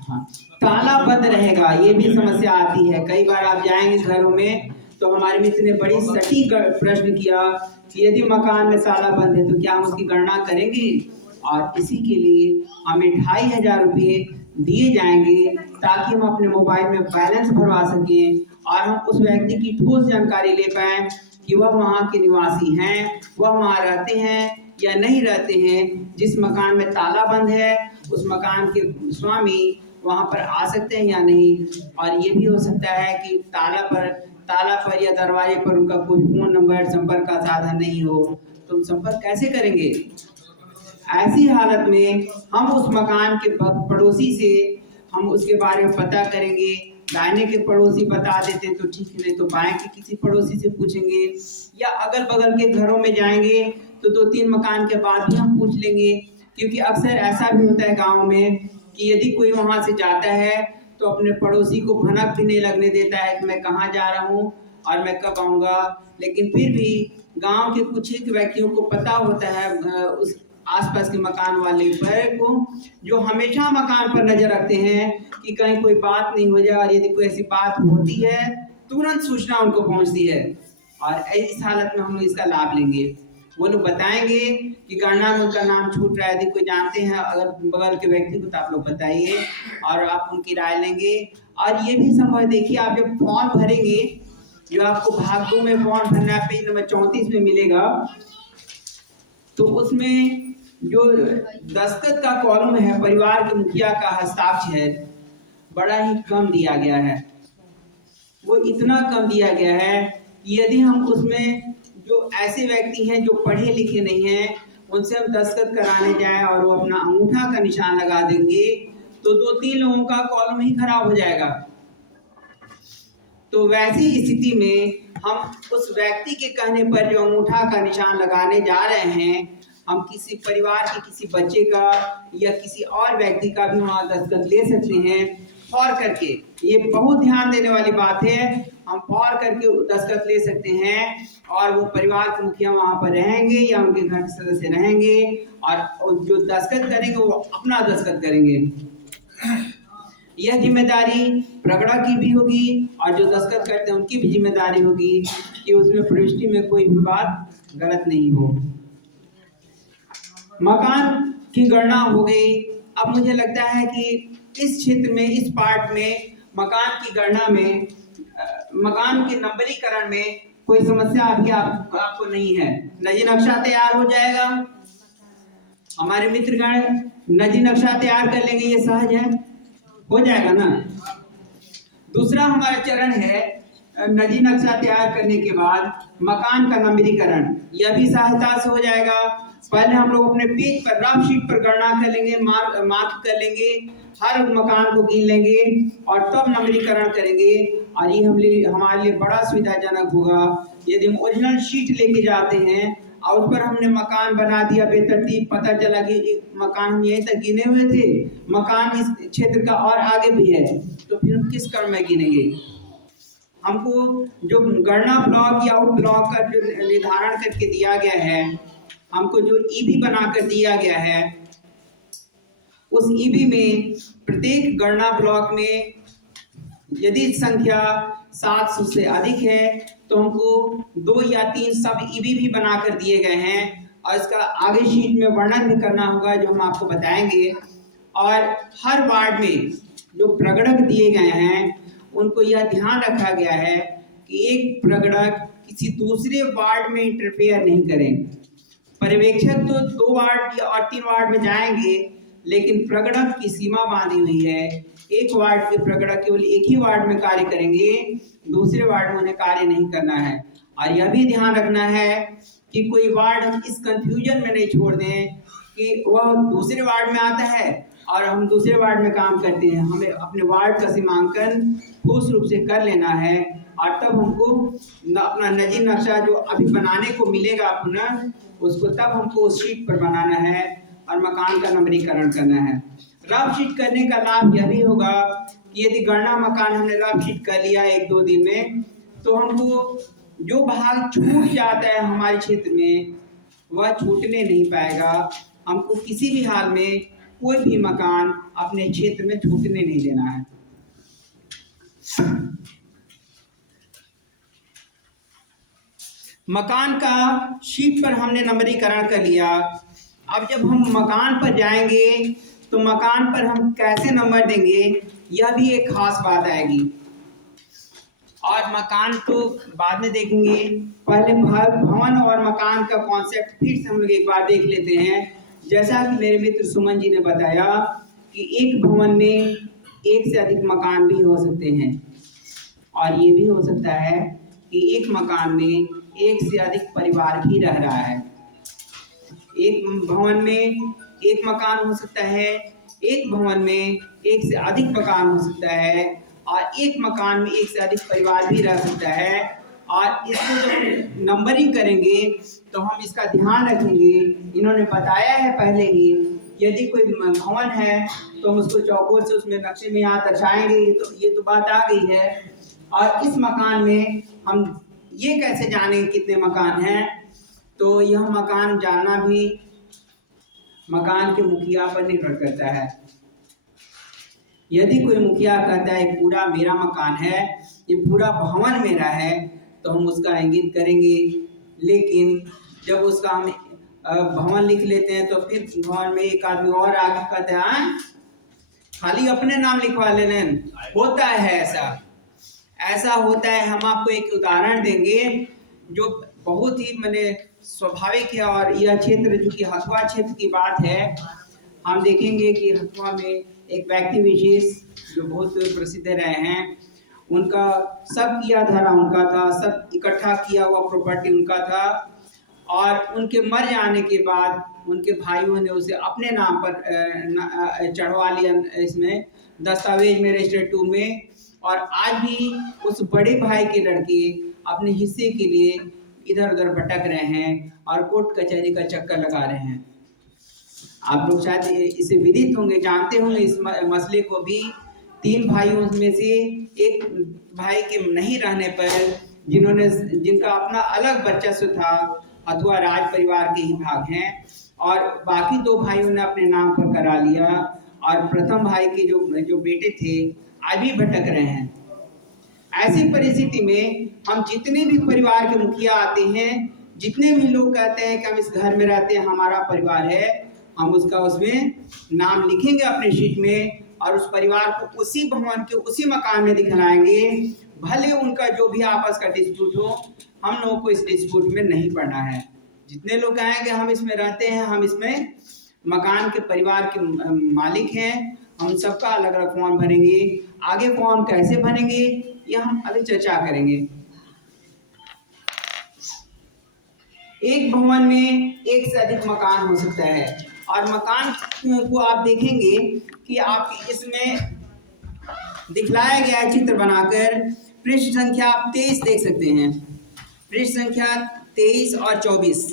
हाँ, ताला बंद रहेगा, ये भी समस्या आती है। कई बार आप जाएंगे घरों में तो हमारे मित्र ने बड़ी सटीक प्रश्न किया कि यदि मकान में ताला बंद है तो क्या हम उसकी गणना करेंगे। और इसी के लिए हमें 2500 रुपये दिए जाएंगे ताकि हम अपने मोबाइल में बैलेंस भरवा सकें और हम उस व्यक्ति की ठोस जानकारी ले पाएं कि वह वहाँ के निवासी हैं, वह वहाँ रहते हैं या नहीं रहते हैं। जिस मकान में ताला बंद है उस मकान के स्वामी वहाँ पर आ सकते हैं या नहीं। और ये भी हो सकता है कि ताला पर या दरवाजे पर उनका कोई फोन नंबर, संपर्क का साधन नहीं हो, तो हम संपर्क कैसे करेंगे। ऐसी हालत में हम उस मकान के पड़ोसी से हम उसके बारे में पता करेंगे। दाहिने के पड़ोसी बता देते तो ठीक है, नहीं तो बाएं के किसी पड़ोसी से पूछेंगे, या अगल बगल के घरों में जाएंगे तो 2-3 मकान के बाद भी हम पूछ लेंगे। क्योंकि अक्सर ऐसा भी होता है गांव में कि यदि कोई वहां से जाता है तो अपने पड़ोसी को भनक भी नहीं लगने देता है कि मैं कहाँ जा रहा हूँ और मैं कब आऊँगा। लेकिन फिर भी गांव के कुछ एक व्यक्तियों को पता होता है उस आसपास के मकान वाले पर को, जो हमेशा मकान पर नजर रखते हैं कि कहीं कोई बात नहीं हो जाए। और यदि कोई ऐसी बात होती है तुरंत सूचना उनको पहुंचती है और इस हालत में हम लोग इसका लाभ लेंगे। वो लोग बताएंगे कि गणना में उनका नाम छूट रहा है। यदि कोई जानते हैं अगर बगल के व्यक्ति को तो आप लोग बताइए और आप उनकी राय लेंगे। और ये भी संभव है, देखिए आप जब फॉर्म भरेंगे, जो आपको भाग 2 में फॉर्म भरना है, पेज नंबर 34 में मिलेगा, तो उसमें जो दस्तखत का कॉलम है परिवार के मुखिया का हस्ताक्षर बड़ा ही कम दिया गया है। वो इतना कम दिया गया है कि यदि हम उसमें जो ऐसे व्यक्ति हैं जो पढ़े लिखे नहीं हैं उनसे हम दस्तखत कराने जाएं और वो अपना अंगूठा का निशान लगा देंगे तो 2-3 लोगों का कॉलम ही खराब हो जाएगा। तो वैसी स्थिति में हम उस व्यक्ति के कहने पर जो अंगूठा का निशान लगाने जा रहे हैं, हम किसी परिवार के किसी बच्चे का या किसी और व्यक्ति का भी वहाँ दस्तखत ले सकते हैं फौर करके। ये बहुत ध्यान देने वाली बात है, हम फौर करके दस्तखत ले सकते हैं और वो परिवार के मुखिया वहाँ पर रहेंगे या उनके घर के सदस्य रहेंगे और जो दस्तखत करेंगे वो अपना दस्तखत करेंगे। यह जिम्मेदारी प्रगड़ा की भी होगी और जो दस्तखत करते हैं उनकी भी जिम्मेदारी होगी कि उसमें प्रविष्टि में कोई भी बात गलत नहीं हो। मकान की गणना हो गई। अब मुझे लगता है कि इस क्षेत्र में, इस पार्ट में मकान की गणना में, मकान के नंबरीकरण में कोई समस्या अभी आपको नहीं है। नजी नक्शा तैयार हो जाएगा। हमारे मित्रगण नजी नक्शा तैयार कर लेंगे, ये सहज है, हो जाएगा ना। दूसरा हमारा चरण है नजी नक्शा तैयार करने के बाद मकान का नंबरीकरण, यह भी सहायता से हो जाएगा। पहले हम लोग अपने पेज पर रफ शीट पर गणना कर लेंगे, मार्क कर लेंगे, हर मकान को गिन लेंगे और तब नंबरीकरण करेंगे। और ये हमारे लिए बड़ा सुविधाजनक होगा यदि हम ओरिजिनल शीट लेके जाते हैं और उस पर हमने मकान बना दिया बेतरतीब, पता चला कि एक मकान हम यहीं तक गिने हुए थे, मकान इस क्षेत्र का और आगे भी है, तो फिर हम किस क्रम में गिनेंगे। हमको जो गणना ब्लॉक या आउट ब्लॉक का जो निर्धारण करके दिया गया है, हमको जो ईबी बनाकर दिया गया है, उस ईबी में प्रत्येक गणना ब्लॉक में यदि संख्या 700 से अधिक है तो हमको 2 या 3 सब ईबी भी बनाकर दिए गए हैं और इसका आगे शीट में वर्णन भी करना होगा जो हम आपको बताएंगे। और हर वार्ड में जो प्रगणक दिए गए हैं उनको यह ध्यान रखा गया है कि एक प्रगणक किसी दूसरे वार्ड में इंटरफेयर नहीं करें। पर्यवेक्षक तो 2 वार्ड और 3 वार्ड में जाएंगे, लेकिन प्रगणक की सीमा बांधी हुई है। एक वार्ड के प्रगणक केवल एक ही वार्ड में कार्य करेंगे, दूसरे वार्ड में उन्हें कार्य नहीं करना है। और यह भी ध्यान रखना है कि कोई वार्ड हम इस कंफ्यूजन में नहीं छोड़ दें कि वह दूसरे वार्ड में आता है और हम दूसरे वार्ड में काम करते हैं। हमें अपने वार्ड का सीमांकन ठोस रूप से कर लेना है और तब हमको अपना नजी नक्शा जो अभी बनाने को मिलेगा पुनः, उसको तब हमको उस शीट पर बनाना है और मकान का नंबरीकरण करना है। रफ शीट करने का लाभ यह भी होगा कि यदि गणना मकान हमने रफ शीट कर लिया 1-2 दिन में, तो हमको जो भाग छूट जाता है हमारे क्षेत्र में वह छूटने नहीं पाएगा। हमको किसी भी हाल में कोई भी मकान अपने क्षेत्र में छूटने नहीं देना है। मकान का शीट पर हमने नंबरीकरण कर लिया। अब जब हम मकान पर जाएंगे तो मकान पर हम कैसे नंबर देंगे, यह भी एक खास बात आएगी। और मकान तो बाद में देखेंगे, पहले भवन और मकान का कॉन्सेप्ट फिर से हम लोग एक बार देख लेते हैं। जैसा कि मेरे मित्र सुमन जी ने बताया कि एक भवन में एक से अधिक मकान भी हो सकते हैं और ये भी हो सकता है कि एक मकान में एक से अधिक परिवार भी रह रहा है। एक भवन में एक मकान हो सकता है, एक भवन में एक से अधिक मकान हो सकता है और एक मकान में एक से अधिक परिवार भी रह सकता है। और इसको जब नंबरिंग करेंगे तो हम इसका ध्यान रखेंगे। इन्होंने बताया है पहले ही, यदि कोई भवन है तो हम उसको चौकोर से उसमें नक्शे में यहाँ दर्शाएंगे, ये तो बात आ गई है। और इस मकान में हम ये कैसे जानेंगे कितने मकान हैं, तो यह मकान जानना भी मकान के मुखिया पर निर्भर करता है। यदि कोई मुखिया कहता है पूरा मेरा मकान है, ये पूरा भवन मेरा है, तो हम उसका इंगित करेंगे। लेकिन जब उसका हम भवन लिख लेते हैं तो फिर भवन में एक आदमी और आगे कहता है खाली अपने नाम लिखवा लेने, होता है ऐसा होता है। हम आपको एक उदाहरण देंगे जो बहुत ही मैंने स्वाभाविक है। और यह क्षेत्र जो कि हथुआ क्षेत्र की बात है, हम देखेंगे कि हथुआ में एक व्यक्ति विशेष जो बहुत प्रसिद्ध रहे हैं, उनका सब किया धरा उनका था, सब इकट्ठा किया हुआ प्रॉपर्टी उनका था। और उनके मर जाने के बाद उनके भाइयों ने उसे अपने नाम पर चढ़वा लिया इसमें दस्तावेज में, रजिस्टर्ड टू में। और आज भी उस बड़े भाई के लड़के अपने हिस्से के लिए इधर उधर भटक रहे हैं और कोर्ट कचहरी का चक्कर लगा रहे हैं। आप लोग शायद इसे विदित होंगे, जानते होंगे इस मसले को भी। 3 भाइयों में से एक भाई के नहीं रहने पर जिनका अपना अलग वर्चस्व था, हथुआ राज परिवार के ही भाग हैं, और बाकी 2 भाइयों ने अपने नाम पर करा लिया। और प्रथम भाई के जो बेटे थे आज भी भटक रहे हैं। ऐसी परिस्थिति में हम जितने भी परिवार के मुखिया आते हैं, जितने भी लोग कहते हैं कि हम इस घर में रहते हैं, हमारा परिवार है, हम उसका उसमें नाम लिखेंगे अपने शीट में और उस परिवार को उसी भवन के उसी मकान में दिखलाएंगे। भले उनका जो भी आपस का डिस्प्यूट हो, हम लोगों को इस डिस्प्यूट में नहीं पड़ना है। जितने लोग कहेंगे हम इसमें रहते हैं, हम इसमें मकान के परिवार के मालिक हैं। हम सबका अलग अलग फॉर्म भरेंगे। आगे फॉर्म कैसे भरेंगे ये हम अभी चर्चा करेंगे। एक भवन में एक से अधिक मकान हो सकता है और मकान को आप देखेंगे कि आप इसमें दिखलाया गया है चित्र बनाकर। पृष्ठ संख्या आप 23 देख सकते हैं। पृष्ठ संख्या 23 और 24।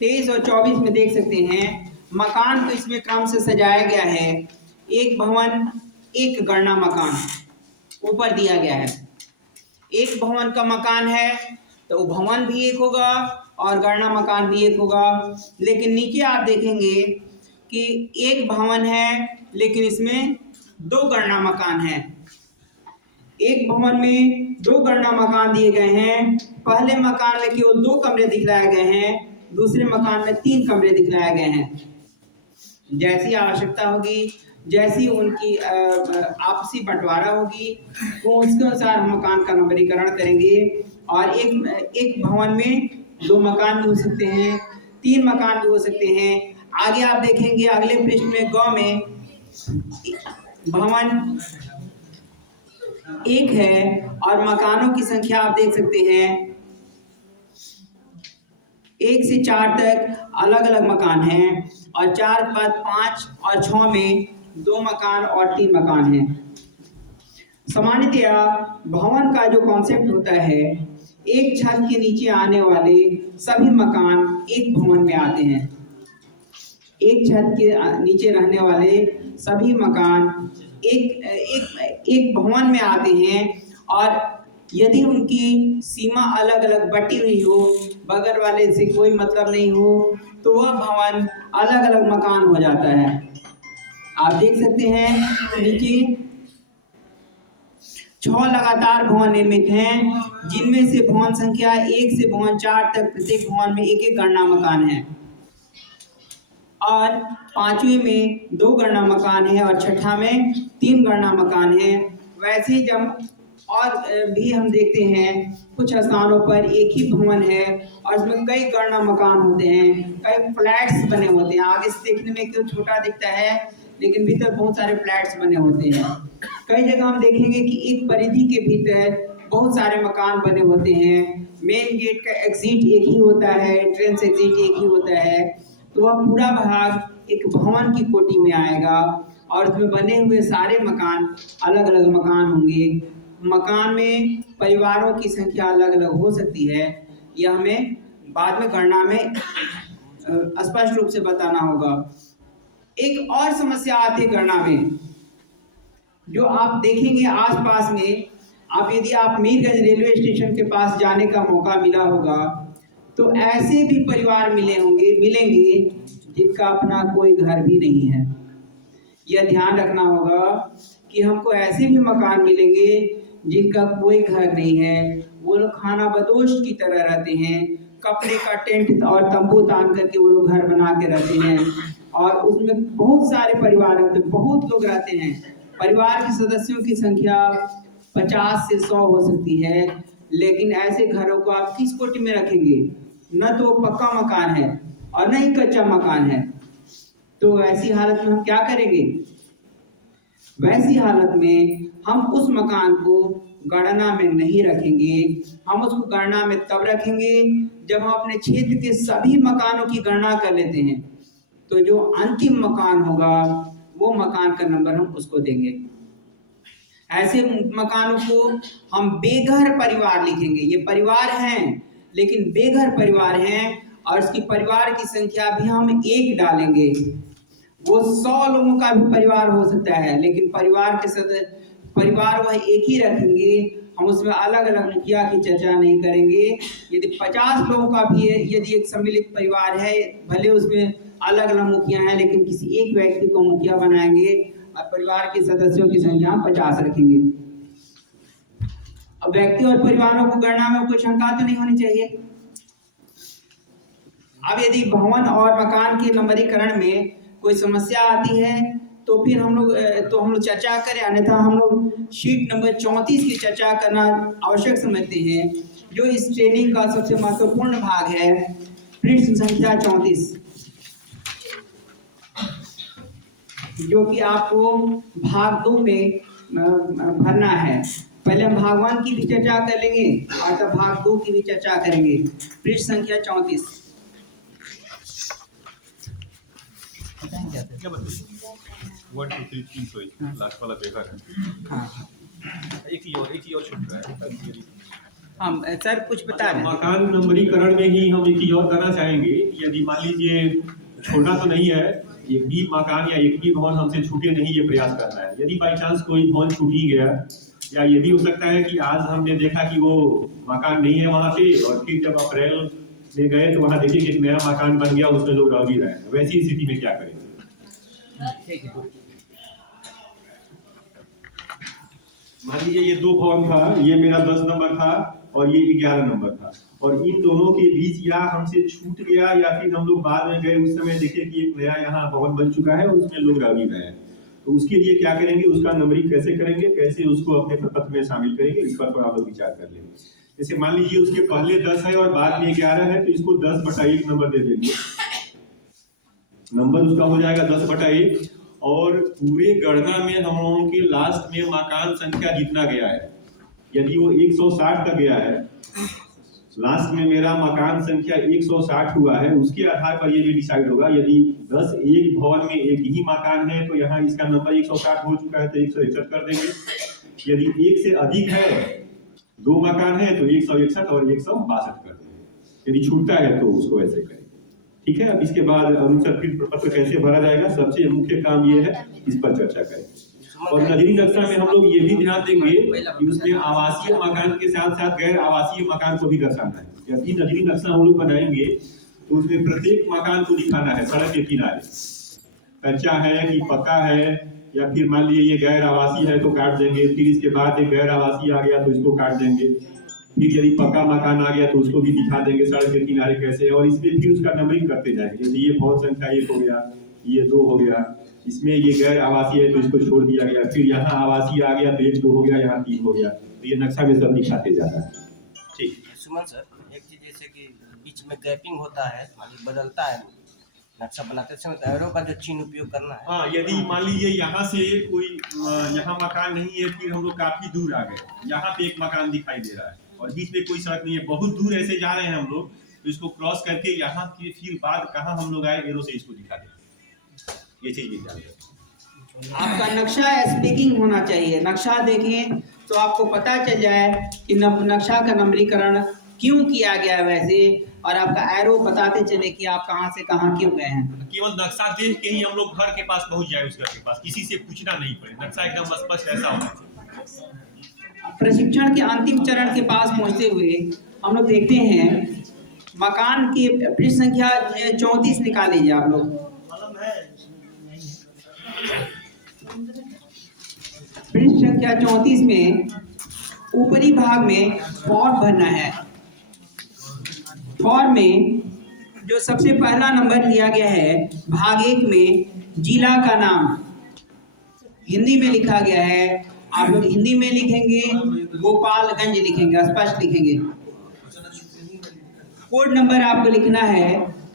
23 और 24 में देख सकते हैं मकान को इसमें क्रम से सजाया गया है। एक भवन एक गणना मकान ऊपर दिया गया है। एक भवन का मकान है तो भवन भी एक होगा और गणना मकान भी एक होगा। लेकिन नीचे आप देखेंगे कि एक भवन है लेकिन इसमें 2 गणना मकान हैं। एक भवन में 2 गणना मकान दिए गए हैं। पहले मकान में केवल 2 कमरे दिखलाए गए हैं, दूसरे मकान में 3 कमरे दिखलाए गए हैं। जैसी आवश्यकता होगी, जैसी उनकी आपसी बंटवारा होगी तो उसके अनुसार हम मकान का नंबरीकरण करेंगे। और एक भवन में 2 मकान भी हो सकते हैं, 3 मकान भी हो सकते हैं। आगे आप देखेंगे अगले पृष्ठ में गांव में भवन एक है और मकानों की संख्या आप देख सकते हैं 1 से 4 तक अलग अलग मकान हैं और 4 के बाद 5 और 6 में 2 मकान और 3 मकान हैं। सामान्यतया भवन का जो कॉन्सेप्ट होता है, एक छत के नीचे आने वाले सभी मकान एक भवन में आते हैं। एक छत के नीचे रहने वाले सभी मकान एक भवन में आते हैं और यदि उनकी सीमा अलग अलग बटी हुई हो, बगल वाले से कोई मतलब नहीं हो, तो वह भवन अलग अलग मकान हो जाता है। आप देख सकते हैं नीचे 6 लगातार भवन निर्मित हैं, जिनमें से भवन संख्या 1 से भवन 4 तक प्रत्येक भवन में एक गणना मकान है और 5वें में 2 गणना मकान है और 6ठा में 3 गणना मकान है। वैसे ही जब और भी हम देखते हैं कुछ स्थानों पर एक ही भवन है और इसमें कई गणना मकान होते हैं, कई फ्लैट्स बने होते हैं। आगे से देखने में क्यों छोटा दिखता है लेकिन भीतर बहुत सारे फ्लैट्स बने होते हैं। कई जगह हम देखेंगे कि एक परिधि के भीतर बहुत सारे मकान बने होते हैं। मेन गेट का एग्जिट एक ही होता है, एंट्रेंस एग्जिट एक ही होता है, तो वह पूरा भाग एक भवन की कोटि में आएगा और उसमें बने हुए सारे मकान अलग अलग मकान होंगे। मकान में परिवारों की संख्या अलग अलग हो सकती है, यह हमें बाद में गणना में स्पष्ट रूप से बताना होगा। एक और समस्या आती है गणना में, जो आप देखेंगे आसपास में। आप यदि आप मीरगंज रेलवे स्टेशन के पास जाने का मौका मिला होगा तो ऐसे भी परिवार मिलेंगे जिनका अपना कोई घर भी नहीं है। यह ध्यान रखना होगा कि हमको ऐसे भी मकान मिलेंगे जिनका कोई घर नहीं है। वो लोग खाना बदोश की तरह रहते हैं, कपड़े का टेंट और तंबू तान करके वो लोग घर बना के रहते हैं और उसमें बहुत सारे परिवार होते हैं, बहुत लोग रहते हैं। परिवार के सदस्यों की संख्या 50 से 100 हो सकती है, लेकिन ऐसे घरों को आप किस कोटि में रखेंगे? न तो पक्का मकान है और न ही कच्चा मकान है। तो ऐसी हालत में हम क्या करेंगे? वैसी हालत में हम उस मकान को गणना में नहीं रखेंगे। हम उसको गणना में तब रखेंगे जब हम अपने क्षेत्र के सभी मकानों की गणना कर लेते हैं, तो जो अंतिम मकान होगा वो मकान का नंबर हम उसको देंगे। ऐसे मकानों को हम बेघर परिवार लिखेंगे। ये परिवार हैं लेकिन बेघर परिवार हैं और उसकी परिवार की संख्या भी हम 1 डालेंगे। वो 100 लोगों का भी परिवार हो सकता है, लेकिन परिवार वह एक ही रखेंगे। हम उसमें अलग अलग मुखिया की चर्चा नहीं करेंगे। यदि 50 लोगों का भी है, यदि एक सम्मिलित परिवार है, भले उसमें अलग अलग मुखिया हैं, लेकिन किसी एक व्यक्ति को मुखिया बनाएंगे और परिवार के सदस्यों की संख्या 50 रखेंगे। अब व्यक्ति और परिवारों को गणना में कोई शंका तो नहीं होनी चाहिए। अब यदि भवन और मकान के नंबरीकरण में कोई समस्या आती है तो फिर हम लोग चर्चा करें, अन्यथा हम लोग शीट नंबर 34 की चर्चा करना आवश्यक समझते हैं, जो इस ट्रेनिंग का सबसे महत्वपूर्ण भाग है। पृष्ठ संख्या 34, जो कि आपको भाग 2 में भरना है। पहले हम भाग 1 की भी चर्चा कर लेंगे और तब भाग 2 की भी चर्चा करेंगे। पृष्ठ संख्या 34। क्या बताइए 1 2 3 3 सॉरी लास्ट वाला देखा है। हाँ एक ही और छूट रहा है। हम सर कुछ बता रहे हैं। मकान नंबरीकरण में ही हम एक चीज और करना चाहेंगे कि यदि मान लीजिए छोटा तो नहीं है, एक भी मकान या एक भी भवन हमसे छूटे नहीं, ये प्रयास करना है। यदि बाई चांस कोई भवन छूट ही गया, या ये भी हो सकता है कि आज हमने देखा कि वो मकान नहीं है वहाँ पे, और फिर जब अप्रैल में गए तो वहाँ देखिए कि एक नया मकान बन गया, उसमें लोग रह भी रहे हैं। वैसी स्थिति में क्या करेंगे? मान लीजिए ये 2 भवन था, ये मेरा 10 नंबर था और ये 11 नंबर था, और इन दोनों के बीच या हमसे छूट गया या फिर हम लोग बाद में गए उस समय देखे कि एक नया यहाँ भवन बन चुका है और उसमें लोग रह भी रहे हैं, तो उसके लिए क्या करेंगे, उसका नंबरिंग कैसे करेंगे, कैसे उसको अपने प्रपत्र में शामिल करेंगे, इस पर आप लोग विचार कर लेंगे। जैसे मान लीजिए उसके पहले 10 है और बाद में 11 है, तो इसको 10/1 नंबर दे देंगे। नंबर उसका हो जाएगा 10/1, और पूरे गणना में हम लोगों के लास्ट में मकान संख्या जितना गया है, यदि वो 160 तक गया है, लास्ट में मेरा मकान संख्या 160 हुआ है, उसके आधार पर ये भी डिसाइड होगा। यदि 10 एक भवन में एक ही मकान है तो यहाँ इसका नंबर 160 हो चुका है तो 161 कर देंगे। यदि एक से अधिक है, 2 मकान है, तो 161 और 162 कर देंगे। यदि छूटता है तो उसको ऐसे करें। ठीक है, अब इसके बाद अनुसार फिर प्रपत्र कैसे भरा जाएगा, सबसे मुख्य काम ये है, इस पर चर्चा करें। और नजरी नक्शा में हम लोग ये भी ध्यान देंगे कि उसमें आवासीय मकान के साथ साथ गैर आवासीय मकान को भी दर्शाना है। यदि नजरी नक्शा हम लोग बनाएंगे तो उसमें प्रत्येक मकान को दिखाना है सड़क के किनारे, कच्चा है कि पक्का है, या फिर मान लीजिए ये गैर आवासीय है तो काट देंगे, फिर इसके बाद एक गैर आवासीय आ गया तो इसको काट देंगे, फिर यदि पक्का मकान आ गया तो उसको भी दिखा देंगे सड़क के किनारे कैसे, और इसमें फिर उसका नंबरिंग करते जाएंगे। यदि ये भवन संख्या 1 हो गया, ये 2 हो गया, इसमें ये गैर आवासीय है तो इसको छोड़ दिया गया, फिर यहाँ आवासीय आ गया तो 1 2 हो गया, यहाँ 3 हो गया, तो ये नक्शा में सब दिखाते जाता है। ठीक सुमन सर, एक चीज जैसे कि बीच में गैपिंग होता है, बदलता है नक्शा बनाते समय, तो एरो का जो चिन्ह उपयोग करना है। हाँ, यदि मान लीजिए यहाँ से कोई यहाँ मकान नहीं है, फिर हम लोग काफी दूर आ गए, यहाँ पे एक मकान दिखाई दे रहा है और बीच में कोई सड़क नहीं है, बहुत दूर ऐसे जा रहे हैं हम लोग, तो इसको क्रॉस करके यहाँ के फिर बाद कहाँ हम लोग आए, एरो से इसको दिखा दें। ये चीज भी ध्यान दें। आपका नक्शा स्पीकिंग होना चाहिए। नक्शा देखें तो आपको पता चल जाए कि नक्शा का नंबरीकरण क्यों किया गया है वैसे, और आपका एरो बताते चले कि आप कहां से कहां क्यों गए हैं। केवल नक्शा देख के ही हम लोग घर के पास पहुंच जाए, उस घर के पास किसी से पूछना नहीं पड़े, नक्शा एकदम स्पष्ट ऐसा होना चाहिए। प्रशिक्षण के अंतिम चरण के पास पहुंचते हुए हम लोग देखते हैं मकान की पृष्ठ संख्या 34 निकाल लीजिए आप लोग। पृष्ठ संख्या 34 में ऊपरी भाग में फॉर्म भरना है। फॉर्म में जो सबसे पहला नंबर दिया गया है, भाग 1 में जिला का नाम हिंदी में लिखा गया है। आप लोग हिंदी में लिखेंगे, गोपालगंज लिखेंगे, स्पष्ट लिखेंगे। कोड नंबर आपको लिखना है,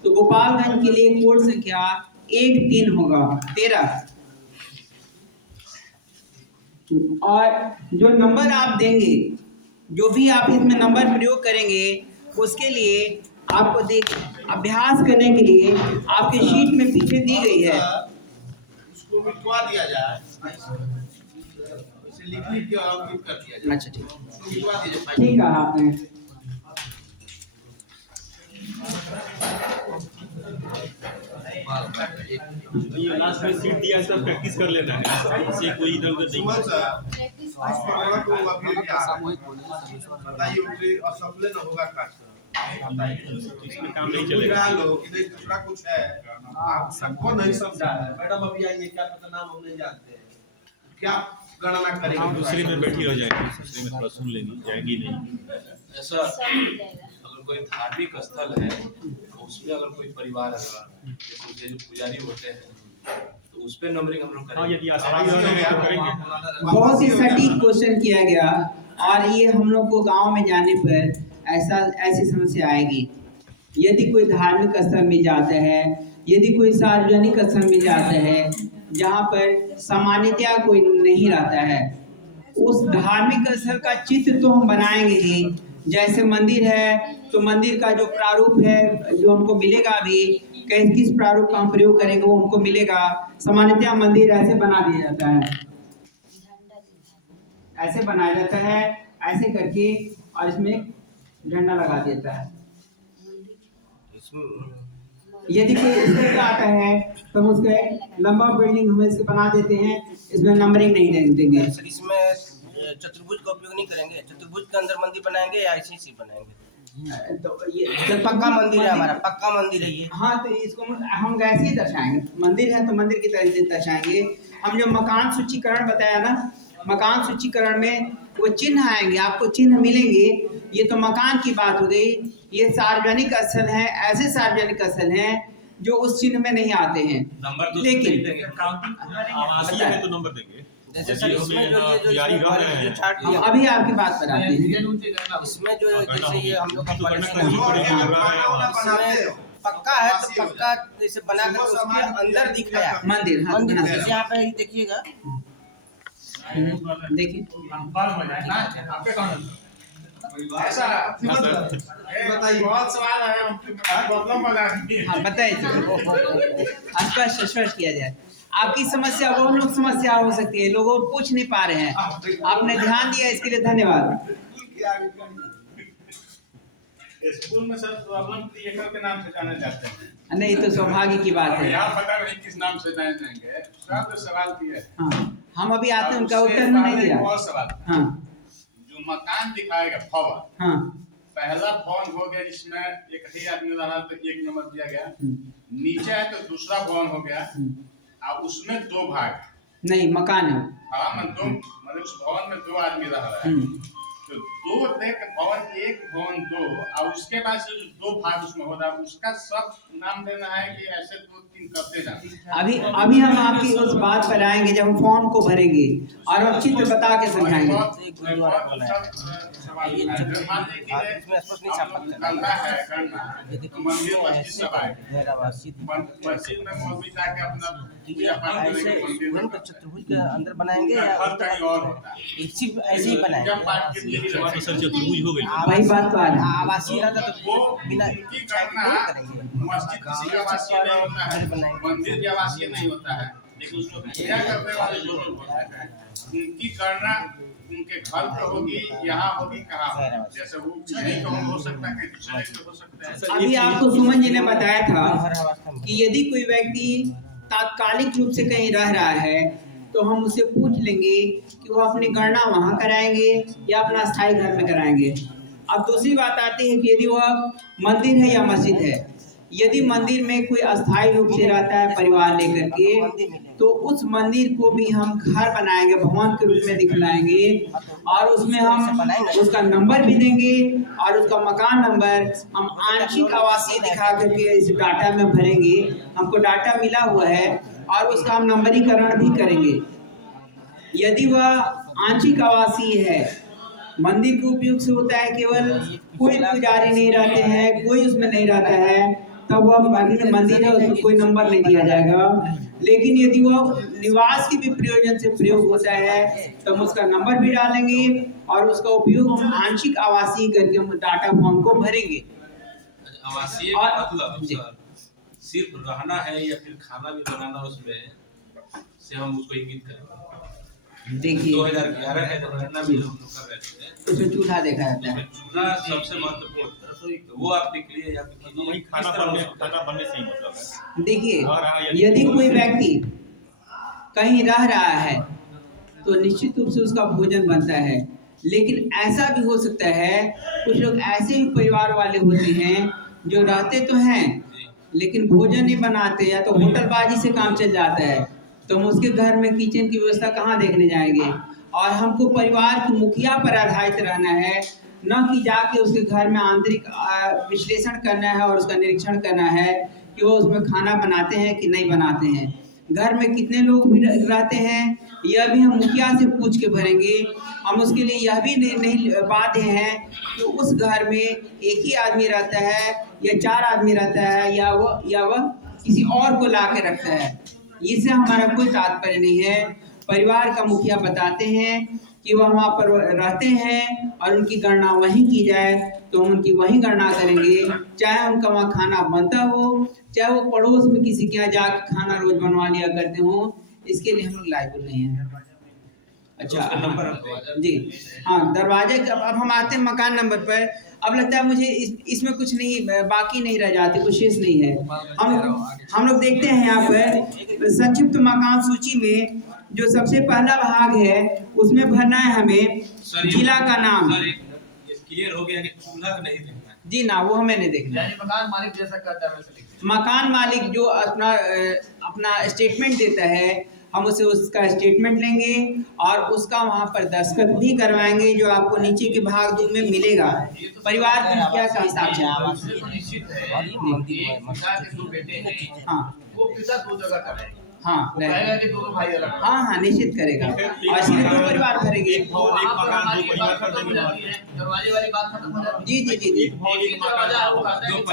तो गोपालगंज के लिए कोड संख्या 13 होगा, 13। और जो नंबर आप देंगे, जो भी आप इसमें नंबर प्रयोग करेंगे, उसके लिए आपको अभ्यास करने के लिए आपके शीट में पीछे दी गई है। उसको मिटवा दिया जाए, इसे लिख के और अंकित कर दिया जाए। अच्छा ठीक, उसको मिटवा दीजिए। ठीक है आपने। ये लास्ट में सीट दिया, सब प्रैक्टिस कर लेना है, इससे कोई इधर उधर नहीं। इसमें काम नहीं चलेगा। दूसरा कुछ है, आप सबको नहीं समझा है। मैडम अभी आएंगे, क्या पता नाम हम नहीं जानते हैं, क्या गणना करेंगे। दूसरे में बैठी रह जाएंगे, दूसरे में थोड़ा सुन लेंगी, जाएंगी नहीं। ऐसा अगर कोई धार्मिक स्थल है, उसमें अगर कोई परिवार है, जैसे जो पुजारी होते हैं, तो उस पर नंबरिंग हम लोग हाँ, करेंगे। यदि अस्थायी रह रहे हैं तो करेंगे। बहुत ही सटीक क्वेश्चन किया गया और ये हम लोग को गांव में जाने पर ऐसी समस्या आएगी। यदि कोई धार्मिक स्थल में जाता है, यदि कोई सार्वजनिक स्थल में जाता है जहाँ पर सामान्यतया कोई नहीं रहता है, उस धार्मिक स्थल का चित्र तो हम बनाएंगे ही। जैसे मंदिर है तो मंदिर का जो प्रारूप है जो हमको मिलेगा, अभी किस प्रारूप का हम प्रयोग करेंगे वो हमको मिलेगा। सामान्यतया मंदिर ऐसे बना दिया जाता है, ऐसे बनाया जाता है, ऐसे करके और इसमें झंडा लगा देता है। यदि कोई स्कूल का आता है तो हम उसके लंबा बिल्डिंग हम इसके बना देते हैं, इसमें नंबरिंग नहीं देंगे। सर इसमें चतुर्भुज का उपयोग नहीं करेंगे। चतुर्भुज के अंदर मंदिर बनाएंगे या ऐसे बनाएंगे? तो ये तो पक्का मंदिर है हमारा, पक्का मंदिर है ये। हाँ, तो इसको हम वैसे ही दर्शाएंगे। मंदिर है तो मंदिर की तरह से दर्शाएंगे। हम जो मकान सूचीकरण बताया ना, मकान सूचीकरण में वो चिन्ह आएंगे, आपको चिन्ह मिलेंगे। ये तो मकान की बात हो गई। ये सार्वजनिक स्थल है, ऐसे सार्वजनिक स्थल हैं जो उस चिन्ह में नहीं आते हैं। नंबर तो लेकिन नहीं देंगे। आवासीय में तो नंबर देंगे। जैसे सर इसमें जो यारी रह रहे हैं। हम अभी आपकी बात पर आते हैं। इसमें जो जैसे ये हम लोग का तो पॉलिसी करना है, पड़ेगा, कर रहा है। इसमें पक्का है तो पक्का जैसे बना कर उसके अंदर दिखाया मंदिर, हाँ, मंदिर बना जैसे यहाँ पे देखिएगा। देखिए ऐसा बताइए, बहुत सवाल है, हाँ, बताइए स्पष्ट स्पष्ट किया जाए। आपकी समस्या बहुत लोग समस्या हो सकती है, लोग और पूछ नहीं पा रहे हैं। आपने ध्यान दिया इसके लिए धन्यवाद। स्कूल में सर प्रॉब्लम क्रिएटर के नाम से जाने जाते हैं। नहीं तो सौभाग्य की बात है। यहाँ पता नहीं किस नाम से जाने जाएंगे। सब सवाल किए। हाँ, हम अभी आते हैं, उनका उत्तर में नहीं दिया। बहुत सवाल। हाँ जो मकान दिखाएगा भवन, हाँ पहला भवन हो गया जिसमें एक ही आदमी रहा तो 1 नंबर दिया गया। नीचे है तो दूसरा भवन हो गया और उसमें 2 भाग। नहीं, मकान है। हाँ, मतलब उस भवन में 2 आदमी रह रहा है तो 2 देख भवन 1 भवन 2 और उसके बाद से जो 2 भाग उसमें हो रहा है उसका सब नाम देना है कि ऐसे 2-3 करते जाना। अभी हम आपकी उस बात पर आएंगे जब हम फॉर्म को भरेंगे और हम चित्र बता के समझाएंगे। इसमें स्पष्ट नहीं छाप सकते। मंदिर मस्जिद सब आए, मस्जिद में मौलवी जाके अपना पूजा पाठ ऐसे करेंगे। मंदिर में चतुर्भुज के अंदर बनाएंगे या घर कहीं और होता है। ऐसे ही बनाएंगे? पूजा पाठ के लिए ही रखेंगे। सर चतुर्भुज हो गई। वही बात तो आ रही है। आवासीय रहता तो वो बिना उनकी गणना करेंगे। मस्जिद किसी का आवासीय नहीं होता है, मंदिर भी आवासीय नहीं होता है, लेकिन उसको पूजा करने वाले जो लोग होते हैं उनकी गणना उनके घर पे होगी, यहाँ होगी, कहाँ होगी। जैसे वो यही तो हो सकता है, कहीं दूसरे जगह हो सकता है। अभी आपको सुमन जी ने बताया था कि यदि कोई व्यक्ति तात्कालिक रूप से कहीं रह रहा है तो हम उससे पूछ लेंगे कि वो अपनी गणना वहाँ कराएंगे या अपना स्थायी घर में कराएंगे। अब दूसरी बात आती है कि यदि वह मंदिर है या मस्जिद है, यदि मंदिर में कोई अस्थायी रूप से रहता है परिवार लेकर के, तो उस मंदिर को भी हम घर बनाएंगे, भवन के रूप में दिखलाएंगे और उसमें हम उसका नंबर भी देंगे और उसका मकान नंबर हम आंशिक आवासीय दिखा करके इस डाटा में भरेंगे। हमको डाटा मिला हुआ है और उसका हम नंबरीकरण भी करेंगे। यदि वह आंशिक आवासीय है, मंदिर के उपयोग से होता है, केवल कोई पुजारी नहीं रहते हैं, कोई उसमें नहीं रहता है, तब वह मंदिर है, उसमें कोई नंबर नहीं दिया जाएगा। लेकिन यदि वह निवास के भी प्रयोजन से प्रयोग होता है तो हम उसका नंबर भी डालेंगे और उसका उपयोग हम आंशिक आवासीय करके हम डाटा फॉर्म को भरेंगे। आवासीय और- का मतलब जी। सर सिर्फ रहना है या फिर खाना भी बनाना उसमें से हम उसको इंगित करेंगे। देखिए 2011 है जब रहना भी हम लोग कर रहे थे, उसमें चूल्हा देखा जाता है। चूल्हा सबसे महत्वपूर्ण तो वो आप निकलिए या फिर वही खाना बनने से ही मतलब है। देखिए यदि कोई व्यक्ति कहीं रह रहा है तो निश्चित रूप से उसका भोजन बनता है, लेकिन ऐसा भी हो सकता है कुछ लोग ऐसे भी परिवार वाले होते हैं जो रहते तो हैं लेकिन भोजन नहीं बनाते, या तो होटलबाजी से काम चल जाता है, तो हम उसके घर में किचन की व्यवस्था कहाँ देखने जाएंगे। और हमको परिवार की मुखिया पर आधारित रहना है, न कि जाके उसके घर में आंतरिक विश्लेषण करना है और उसका निरीक्षण करना है कि वो उसमें खाना बनाते हैं कि नहीं बनाते हैं। घर में कितने लोग भी रहते हैं यह भी हम मुखिया से पूछ के भरेंगे। हम उसके लिए यह भी नहीं बात है कि उस घर में एक ही आदमी रहता है या 4 आदमी रहता है या वह किसी और को ला के रखता है। इससे हमारा कोई तात्पर्य नहीं है। परिवार का मुखिया बताते हैं कि वह वहाँ पर रहते हैं और उनकी गणना वहीं की जाए तो हम उनकी वहीं गणना करेंगे, चाहे उनका वहाँ खाना बनता हो, चाहे वो पड़ोस में किसी के यहाँ जाकर खाना रोज बनवा लिया करते हो। इसके लिए हम लोग लायबल नहीं है। अच्छा हाँ, जी हाँ, दरवाजे अब हम आते हैं मकान नंबर पर। अब लगता है मुझे इसमें कुछ नहीं बाकी नहीं रह जाती, कुछ शेष नहीं है। हम लोग देखते हैं यहाँ पर संक्षिप्त मकान सूची में जो सबसे पहला भाग है उसमें भरना है हमें जिला का नाम। क्लियर हो गया कि चूल्हा नहीं देखना है। जी ना, वो हमें नहीं देखना। यानी मकान मालिक जैसा करता है वैसे लिखते हैं। मकान मालिक जो अपना स्टेटमेंट देता है हम उसे उसका स्टेटमेंट लेंगे और उसका वहाँ पर दस्तखत भी करवाएंगे जो आपको नीचे के भाग 2 में मिलेगा। परिवार के मुखिया का हिसाब से निश्चित है कि पिता के 2 बेटे हैं, हाँ वो पिता 2 जगह का है। हाँ वो कहेगा कि दोनों भाई अलग अलग। हाँ निश्चित करेगा और सीधे 2 परिवार भरेंगे। दरवाजे वाली बात खत्म हो जाती है। जी जी जी जी दरवाजा वो कहता है कि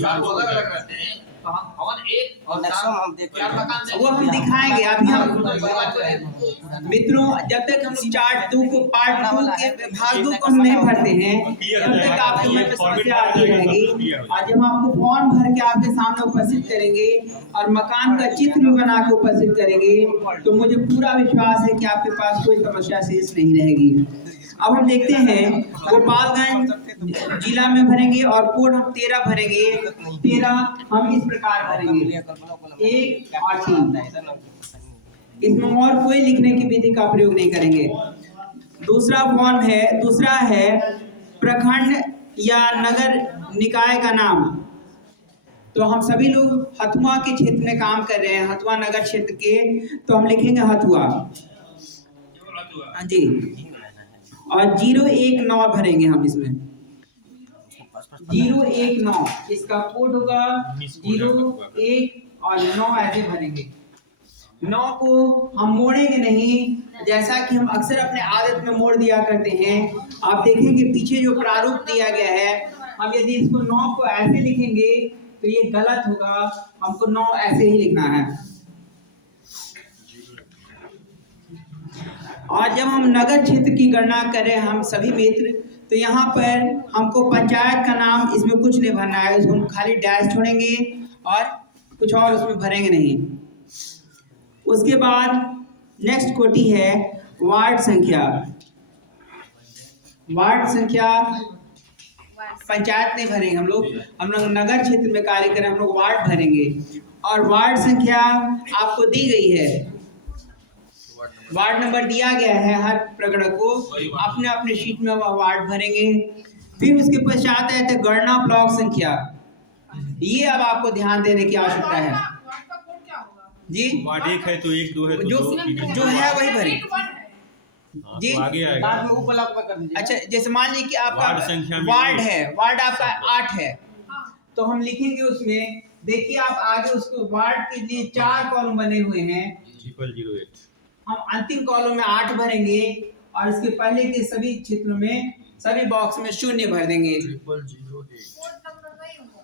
4 अलग अलग रहते हैं, तो हम भवन 1 और 4 मकान वो हम दिखाएंगे। अभी हम मित्रों जब तक हम लोग पार्ट 2 के भाग 2 को हम नहीं भरते हैं तब तक आपके मन में समस्या आती रहेगी। और जब हम आपको फॉर्म भर के आपके सामने उपस्थित करेंगे और मकान का चित्र भी बना के उपस्थित करेंगे तो मुझे पूरा विश्वास है कि आपके पास कोई समस्या शेष नहीं रहेगी। अब हम देखते हैं गोपालगंज जिला में भरेंगे और कोड हम 13 भरेंगे। 13 हम इस प्रकार भरेंगे 1 और 3। इसमें और कोई लिखने की विधि का प्रयोग नहीं करेंगे। दूसरा है प्रखंड या नगर निकाय का नाम। तो हम सभी लोग हथुआ के क्षेत्र में काम कर रहे हैं, हथुआ नगर क्षेत्र के, तो हम लिखेंगे हथुआ जी। और 019 भरेंगे हम इसमें 019 इसका कोड होगा 01 और 9 ऐसे भरेंगे। 9 को हम मोड़ेंगे नहीं, जैसा कि हम अक्सर अपने आदत में मोड़ दिया करते हैं। आप देखेंगे पीछे जो प्रारूप दिया गया है, हम यदि इसको 9 को ऐसे लिखेंगे तो ये गलत होगा। हमको 9 ऐसे ही लिखना है। और जब हम नगर क्षेत्र की गणना करें हम सभी मित्र, तो यहाँ पर हमको पंचायत का नाम इसमें कुछ नहीं भरना है, उसको हम खाली डैश छोड़ेंगे और कुछ और उसमें भरेंगे नहीं। उसके बाद नेक्स्ट कोटि है वार्ड संख्या। वार्ड संख्या पंचायत नहीं भरेंगे हम लोग नगर क्षेत्र में कार्य करें, हम लोग वार्ड भरेंगे। और वार्ड संख्या आपको दी गई है, वार्ड नंबर दिया गया है, हर प्रगणक को अपने अपने शीट में वार्ड भरेंगे। फिर उसके पश्चात है तो गणना ब्लॉक संख्या। ये अब आपको ध्यान देने की आवश्यकता है जी। वार्ड 1 है तो 1 2 है तो जो है वही भरें जी। आगे आएगा। बाद में वो ब्लॉक में कर दीजिए। अच्छा जैसे मान लीजिए कि आपका वार्ड संख्या में वार्ड है, वार्ड आपका 8 है, तो हम लिखेंगे उसमें, देखिए आप आगे उसको वार्ड के लिए 4 कॉलम बने हुए हैं, 008 हम अंतिम कॉलम में 8 भरेंगे और इसके पहले के सभी क्षेत्रों में सभी बॉक्स में 0 भर देंगे। 008।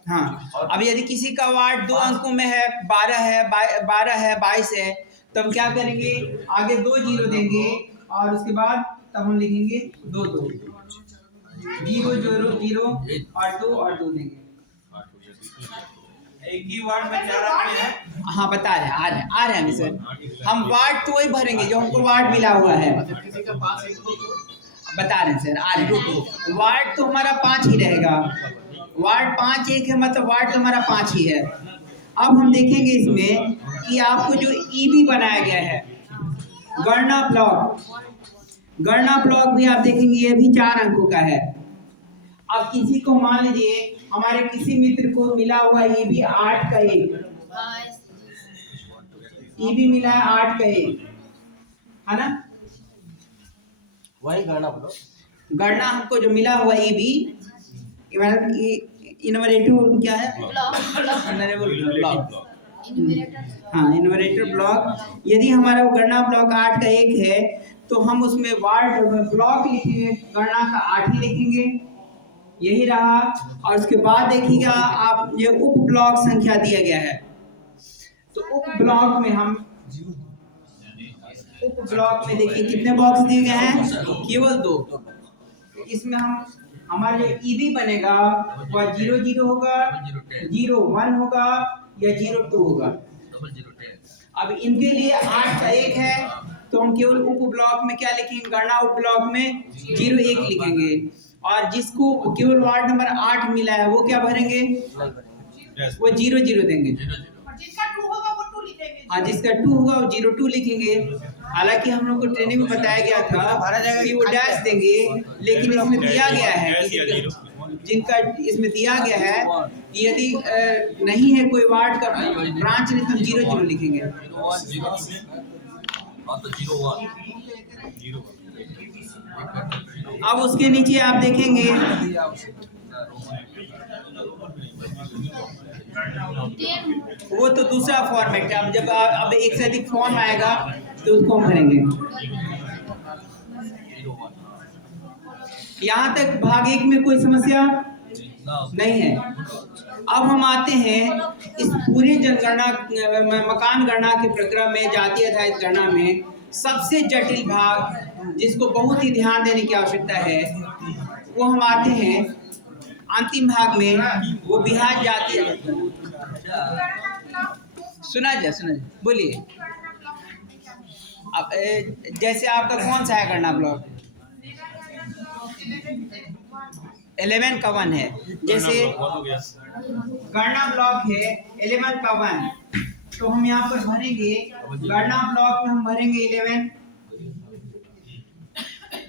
हाँ, अब यदि किसी का वार्ड 2 अंकों में है, 12 है, 22 है, तो हम क्या करेंगे, आगे 2 0 देंगे और उसके बाद तब हम लिखेंगे 2 2 0 0 0 और 2 और 2 देंगे। एक ही वार्ड में 4 आदमी है। हाँ बता रहे हैं, आ रहे हैं सर। हम वार्ड तो वही भरेंगे जो हमको वार्ड मिला हुआ है। किसी का 5 1 2 बता रहे हैं सर, आ रहे हैं। वार्ड तो हमारा 5 ही रहेगा। वार्ड 5 1 है, मतलब वार्ड तो हमारा 5 ही है। अब हम देखेंगे इसमें कि आपको जो ईबी बनाया गया है, गणना ब्लॉक भी आप देखेंगे ये भी 4 अंकों का है। अब किसी को मान लीजिए हमारे किसी मित्र को मिला हुआ ये भी 8 का 1, ये भी मिला है 8 का 1, है ना। वही गणना बोलो। गणना हमको जो मिला हुआ ये भी इनोवेटिव क्या है, ब्लॉक। हाँ, इन्यूमरेटर ब्लॉक। यदि हमारा वो गणना ब्लॉक 8 का 1 है तो हम उसमें वार्ड ब्लॉक लिखेंगे, गणना का 8 ही लिखेंगे, यही रहा। और उसके बाद देखिएगा आप ये उप ब्लॉक संख्या दिया गया है, तो उप ब्लॉक में हम देखिए कितने बॉक्स दिए गए हैं, केवल 2। इसमें हम हमारा जो ईबी बनेगा वह 00 होगा, 01 होगा या 02 होगा। अब इनके लिए 8 का 1 है तो हम केवल उप ब्लॉक में क्या लिखेंगे, गणना उप ब्लॉक में 01 लिखेंगे। और जिसको केवल वार्ड नंबर 8 मिला है वो क्या भरेंगे, वो 00 देंगे। जिसका 2 होगा वो 2 लिखेंगे। हाँ, जिसका 2 होगा वो 02 लिखेंगे। हालांकि हम लोग को ट्रेनिंग में बताया गया था कि वो डैश देंगे, लेकिन इसमें दिया गया है जिनका इसमें दिया गया है कि यदि नहीं है कोई वार्ड का ब्रांच नहीं तो 00 लिखेंगे। अब उसके नीचे आप देखेंगे वो तो दूसरा फॉर्मेट है। अब जब अब एक से अधिक फॉर्म आएगा तो उसको हम भरेंगे। यहाँ तक भाग 1 में कोई समस्या नहीं है। अब हम आते हैं इस पूरी जनगणना मकान गणना के प्रक्रम में, जातीय आधारित गणना में सबसे जटिल भाग जिसको बहुत ही ध्यान देने की आवश्यकता है, वो हम आते हैं अंतिम भाग में, वो बिहार जातीय। सुना जाए बोलिए। अब जैसे आपका कौन सा है गणना ब्लॉक, 11 का 1 है। जैसे गणना ब्लॉक है 11 का 1, तो हम यहाँ पर भरेंगे गणना ब्लॉक में हम भरेंगे 11,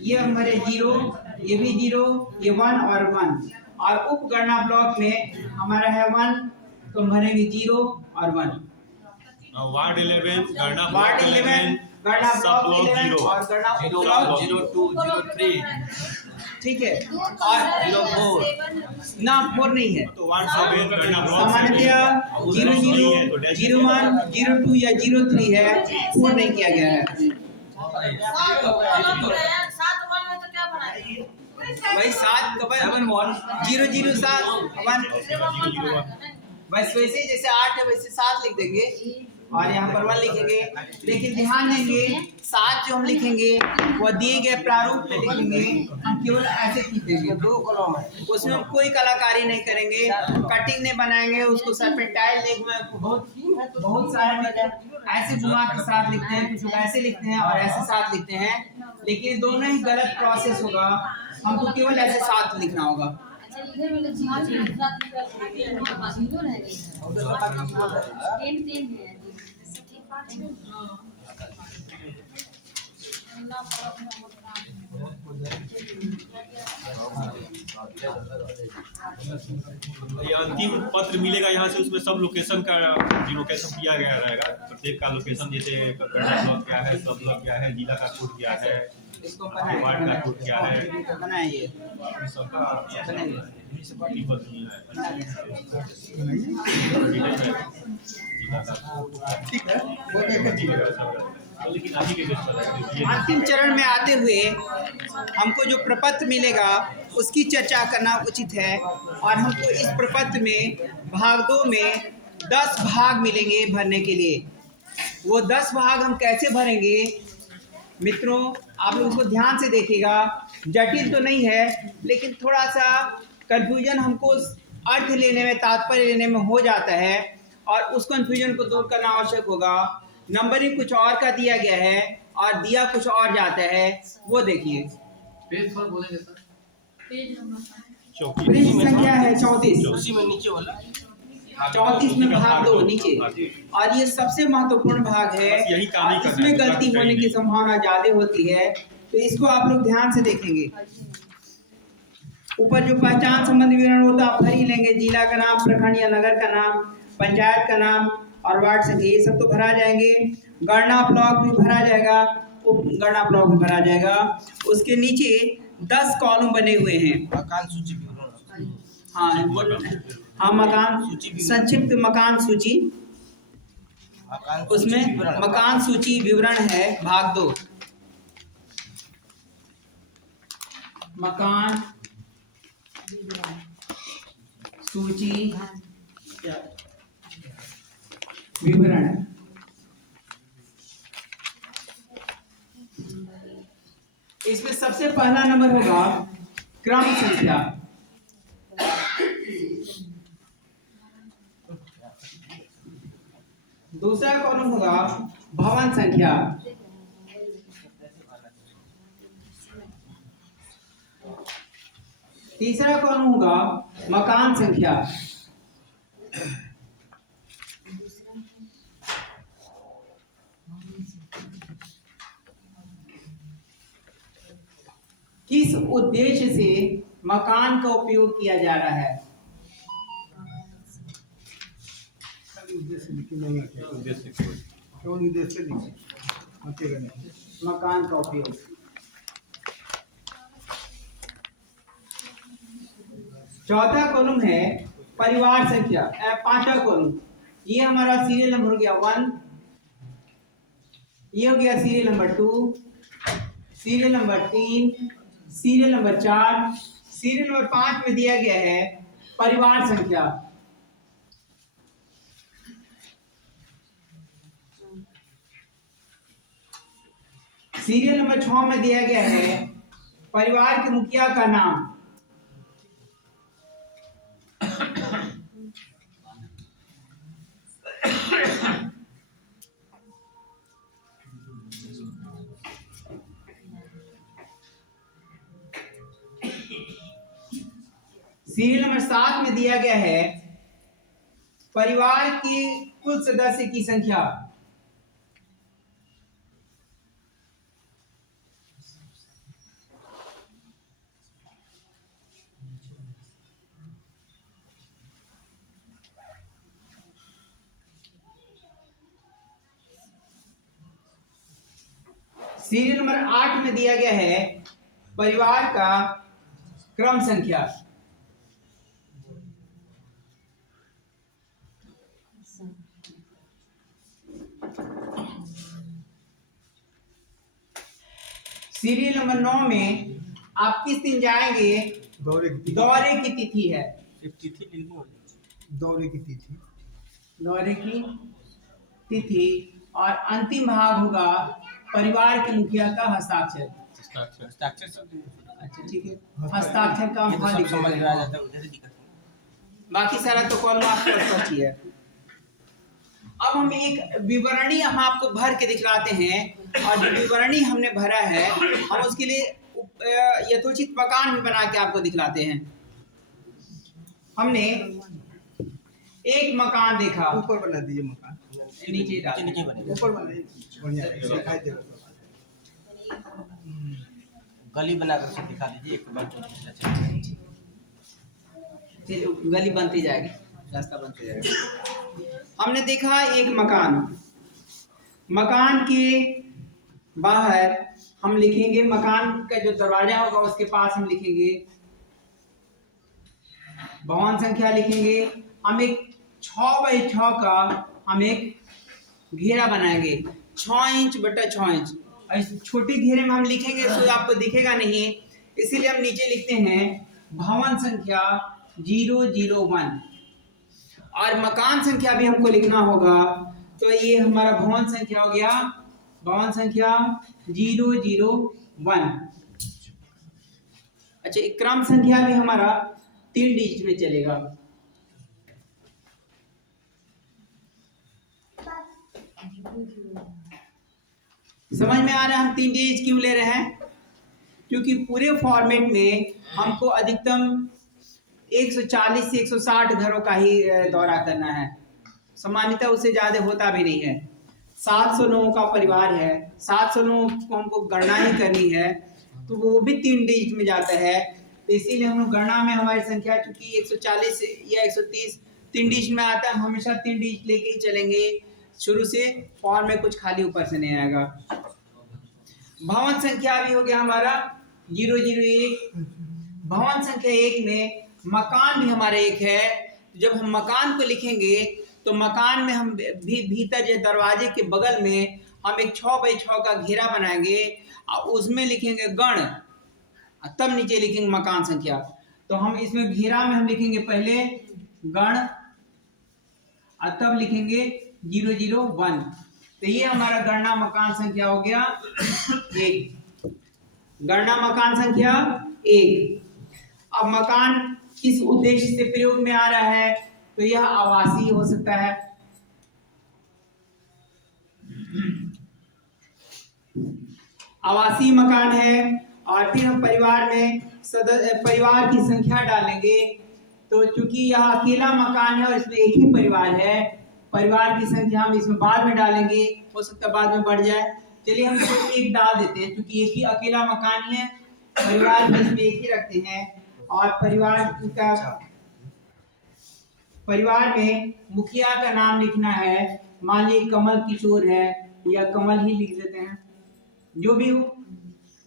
ये हम भरे 0, ये भी 0, ये 1 और 1। और उप गणना ब्लॉक में हमारा है 1, तो हम भरेंगे 0 और 1। वार्ड 11 गणना वार्ड 11 गणना ब्लॉक 11 और गणना ब्लॉक 02, 03, ठीक है। और 04 ना 4 नहीं है, तो वार्ड 7 गणना ब्लॉक सामान्यतः 00, 01, 02 या 03 है, 4 नहीं किया गया है। वही 7 का 007 बस वैसे ही जैसे 8 है वैसे 7 लिख देंगे और यहाँ पर 1 लिखेंगे। लेकिन ध्यान देंगे 7 जो हम लिखेंगे वो दिए गए प्रारूप में लिखेंगे, हम केवल ऐसे खींच देंगे, 2 कॉलम है, उसमें हम कोई कलाकारी नहीं करेंगे, कटिंग नहीं बनाएंगे, उसको सरपेंटाइल बहुत सारे ऐसे घुमा के साथ लिखते हैं, कुछ ऐसे लिखते हैं और ऐसे साथ लिखते हैं, लेकिन दोनों ही गलत प्रोसेस होगा। हमको केवल ऐसे साथ लिखना होगा। ये अंतिम पत्र मिलेगा यहाँ से, उसमें सब लोकेशन का लोकेशन दिया गया रहेगा, प्रत्येक का लोकेशन, जैसे गणना ब्लॉक क्या है, सब ब्लॉक क्या है, जिला का कोड क्या है, इसको वार्ड का कोड क्या है, बनाइए सबका अंतिम चरण में आते हुए हमको जो प्रपत्र मिलेगा उसकी चर्चा करना उचित है। और हमको इस प्रपत्र में भाग 2 में 10 भाग मिलेंगे भरने के लिए। वो 10 भाग हम कैसे भरेंगे मित्रों, आप लोग उसको ध्यान से देखिएगा। जटिल तो नहीं है, लेकिन थोड़ा सा कंफ्यूजन हमको अर्थ लेने में, तात्पर्य लेने में हो जाता है, और उस कंफ्यूजन को दूर करना आवश्यक होगा। नंबरिंग कुछ और का दिया गया है और दिया कुछ और जाता है, वो देखिए। पेज पर बोलेंगे सर। पृष्ठ संख्या है 34, उसी में नीचे वाला 34 में भाग 2 नीचे। और ये सबसे महत्वपूर्ण भाग है, यही काम ही और करना इसमें है, गलती होने की संभावना ज्यादा होती है, तो इसको आप लोग ध्यान से देखेंगे। ऊपर जो पहचान संबंधी विवरण होता है आप भर ही लेंगे, जिला का नाम, प्रखंड या नगर का नाम, पंचायत का नाम और वार्ड संख्या, ये सब तो भरा जाएंगे। गणना ब्लॉक भी भरा जाएगा, उप गणना ब्लॉक भी भरा जाएगा। उसके नीचे 10 कॉलम बने हुए हैं। मकान सूची विवरण, हाँ, मकान संक्षिप्त मकान सूची, उसमें मकान सूची विवरण है भाग 2। मकान सूची विवरण। इसमें सबसे पहला नंबर होगा क्रम संख्या। दूसरा कॉलम होगा भवन संख्या। तीसरा कॉलम होगा मकान संख्या। किस उद्देश्य से मकान का उपयोग किया जा रहा है? मकान का उपयोग। चौथा कॉलम है परिवार संख्या। पांचवा कॉलम ये हमारा सीरियल नंबर हो गया 1, ये हो गया serial number 2, serial number 3, serial number 4, serial number 5 में दिया गया है परिवार संख्या। सीरियल नंबर 6 में दिया गया है परिवार के मुखिया का नाम। सीरियल नंबर 7 में दिया गया है परिवार के कुल सदस्य की संख्या। सीरियल नंबर 8 में दिया गया है परिवार का क्रम संख्या। सीरियल नंबर 9 में आप किस दिन जाएंगे? दौरे की तिथि है। दौरे की तिथि और अंतिम भाग होगा परिवार के मुखिया का हस्ताक्षर। अच्छा ठीक है, हस्ताक्षर का हम लिख देते हैं। बाकी सारा तो कॉलम आपको स्पष्ट ही है। अब हम एक विवरणी हम आपको भर के दिखलाते हैं और जो विवरणी हमने भरा है हम उसके लिए यथोचित मकान भी बना के आपको दिखलाते हैं। हमने एक मकान देखा, ऊपर बना दीजिए मकान, नीचे ऊपर बना दीजिए, गली बनाकर दिखा दीजिए। एक बार गली बनती जाएगी, रास्ता बनते जाएगा। हमने देखा एक मकान के बाहर हम लिखेंगे, मकान का जो दरवाजा होगा उसके पास हम लिखेंगे भवन संख्या लिखेंगे। हम एक 6x6 का हम एक घेरा बनाएंगे 6 इंच बटा 6 इंच। इस छोटे घेरे में हम लिखेंगे तो आपको दिखेगा नहीं, इसीलिए हम नीचे लिखते हैं भवन संख्या 001 और मकान संख्या भी हमको लिखना होगा। तो ये हमारा भवन संख्या हो गया, भवन संख्या 001। अच्छा, एक क्रम संख्या भी हमारा 3 डिजिट में चलेगा। समझ में आ रहा है हम 3 डिजिट क्यों ले रहे हैं? क्योंकि पूरे फॉर्मेट में हमको अधिकतम 140 से 160 घरों का ही दौरा करना है। सामान्यतः उससे ज़्यादा होता भी नहीं है। 700 लोगों का परिवार है, 700 लोगों को हमको गणना ही करनी है, तो वो भी 3 डिजिट में जाता है। तो इसीलिए हम लोग गणना में हमारी संख्या चूंकि 140 या 130 3 डिजिट में आता है, हम हमेशा 3 डिजिट लेके ही चलेंगे। शुरू से फॉर्म में कुछ खाली ऊपर से नहीं आएगा। भवन संख्या भी हो गया हमारा 001। भवन संख्या 1 में मकान भी हमारा एक है। जब हम मकान को लिखेंगे तो मकान में हम भी भीतर जो दरवाजे के बगल में हम एक 6 बाई 6 का घेरा बनाएंगे और उसमें लिखेंगे गण, तब नीचे लिखेंगे मकान संख्या। तो हम इसमें घेरा में हम लिखेंगे पहले गण और तब लिखेंगे 001। तो ये हमारा गणना मकान संख्या हो गया 1। गणना मकान संख्या 1। अब मकान किस उद्देश्य से प्रयोग में आ रहा है, तो यह आवासीय हो सकता है। आवासीय मकान है। और फिर हम परिवार में परिवार की संख्या डालेंगे। तो चूंकि यह अकेला मकान है और इसमें एक ही परिवार है, परिवार की संख्या हम इसमें बाद में डालेंगे, हो सकता है बाद में बढ़ जाए। चलिए हम इसको 1 डाल देते हैं, क्योंकि एक ही अकेला मकान ही है, परिवार में इसमें एक ही रखते हैं। और परिवार में मुखिया का नाम लिखना है। मान लीजिए कमल किशोर है या कमल ही लिख देते हैं, जो भी हो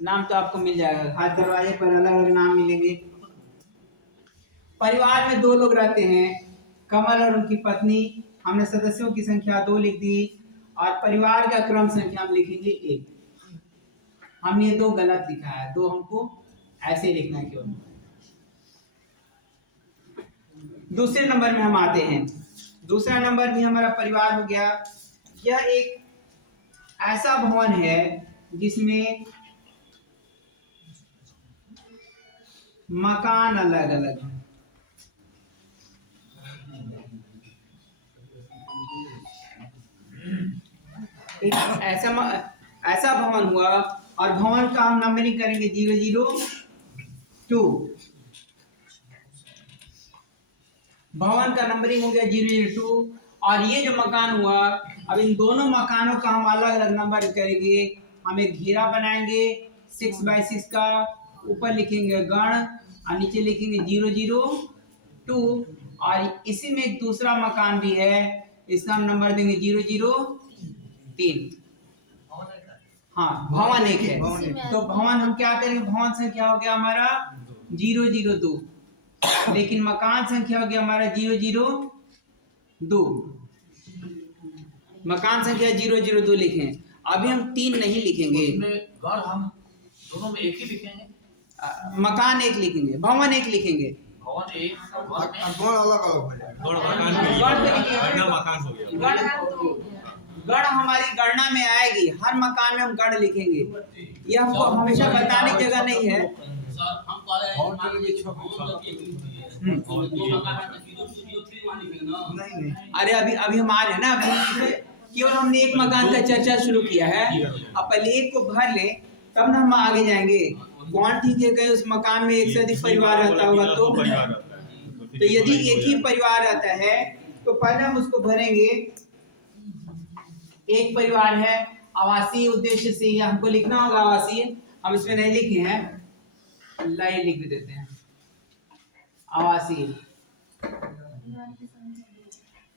नाम तो आपको मिल जाएगा। हर दरवाजे पर अलग अलग नाम मिलेंगे। परिवार में 2 लोग रहते हैं, कमल और उनकी पत्नी। हमने सदस्यों की संख्या 2 लिख दी और परिवार का क्रम संख्या हम लिखेंगे 1। हमने 2 गलत लिखा है, 2 हमको ऐसे लिखना है केवल। दूसरे नंबर में हम आते हैं। दूसरा नंबर भी हमारा परिवार हो गया। यह एक ऐसा भवन है जिसमें मकान अलग अलग है। एक ऐसा भवन हुआ और भवन का हम नंबरिंग करेंगे 002। भवन का नंबरिंग हो गया 002। और ये जो मकान हुआ, अब इन दोनों मकानों का हम अलग अलग नंबर करेंगे। हम एक घेरा बनाएंगे 6 बाई 6 का, ऊपर लिखेंगे गण और नीचे लिखेंगे 002। और इसी में एक दूसरा मकान भी है, इसका हम नंबर देंगे 003। हाँ, भवन एक है। तो भवन हम क्या करेंगे, भवन संख्या हो गया हमारा 002, लेकिन मकान संख्या हो गया हमारा 002। मकान संख्या 002 लिखें। अभी हम 3 नहीं लिखेंगे, गण हम दोनों में एक ही लिखेंगे। मकान 1 लिखेंगे, भवन 1 लिखेंगे। भवन एक गण हमारी गणना में आएगी, हर मकान में हम गण लिखेंगे। यह हमको हमेशा बताने की जगह नहीं है। अरे अभी हम आ रहे हैं ना, अभी केवल हमने एक मकान का चर्चा शुरू किया है। अब पहले एक को भर ले, तब ना हम आगे जाएंगे। कौन ठीक है, कहीं उस मकान में एक से अधिक परिवार रहता होगा तो यदि एक ही परिवार रहता है तो पहले हम उसको भरेंगे। एक परिवार है, आवासीय उद्देश्य से, या हमको लिखना होगा आवासीय, हम इसमें नहीं लिखे हैं, लाइन लिख भी देते हैं आवासीय।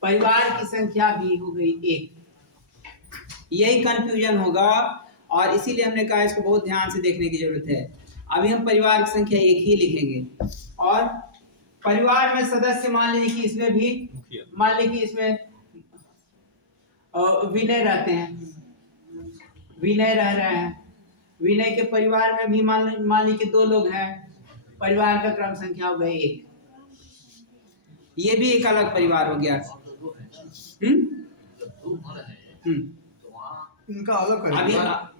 परिवार की संख्या भी हो गई 1। यही कंफ्यूजन होगा और इसीलिए हमने कहा इसको बहुत ध्यान से देखने की जरूरत है। अभी हम परिवार की संख्या 1 ही लिखेंगे। और परिवार में सदस्य मान लीजिए कि इसमें भी, मान लीजिए कि इसमें विनय रहते हैं, विनय रह रहे हैं। विनय के परिवार में भी मान लीजिए कि 2 लोग हैं, परिवार का क्रम संख्या हो गई 1। ये भी एक अलग परिवार हो गया। इनका अलग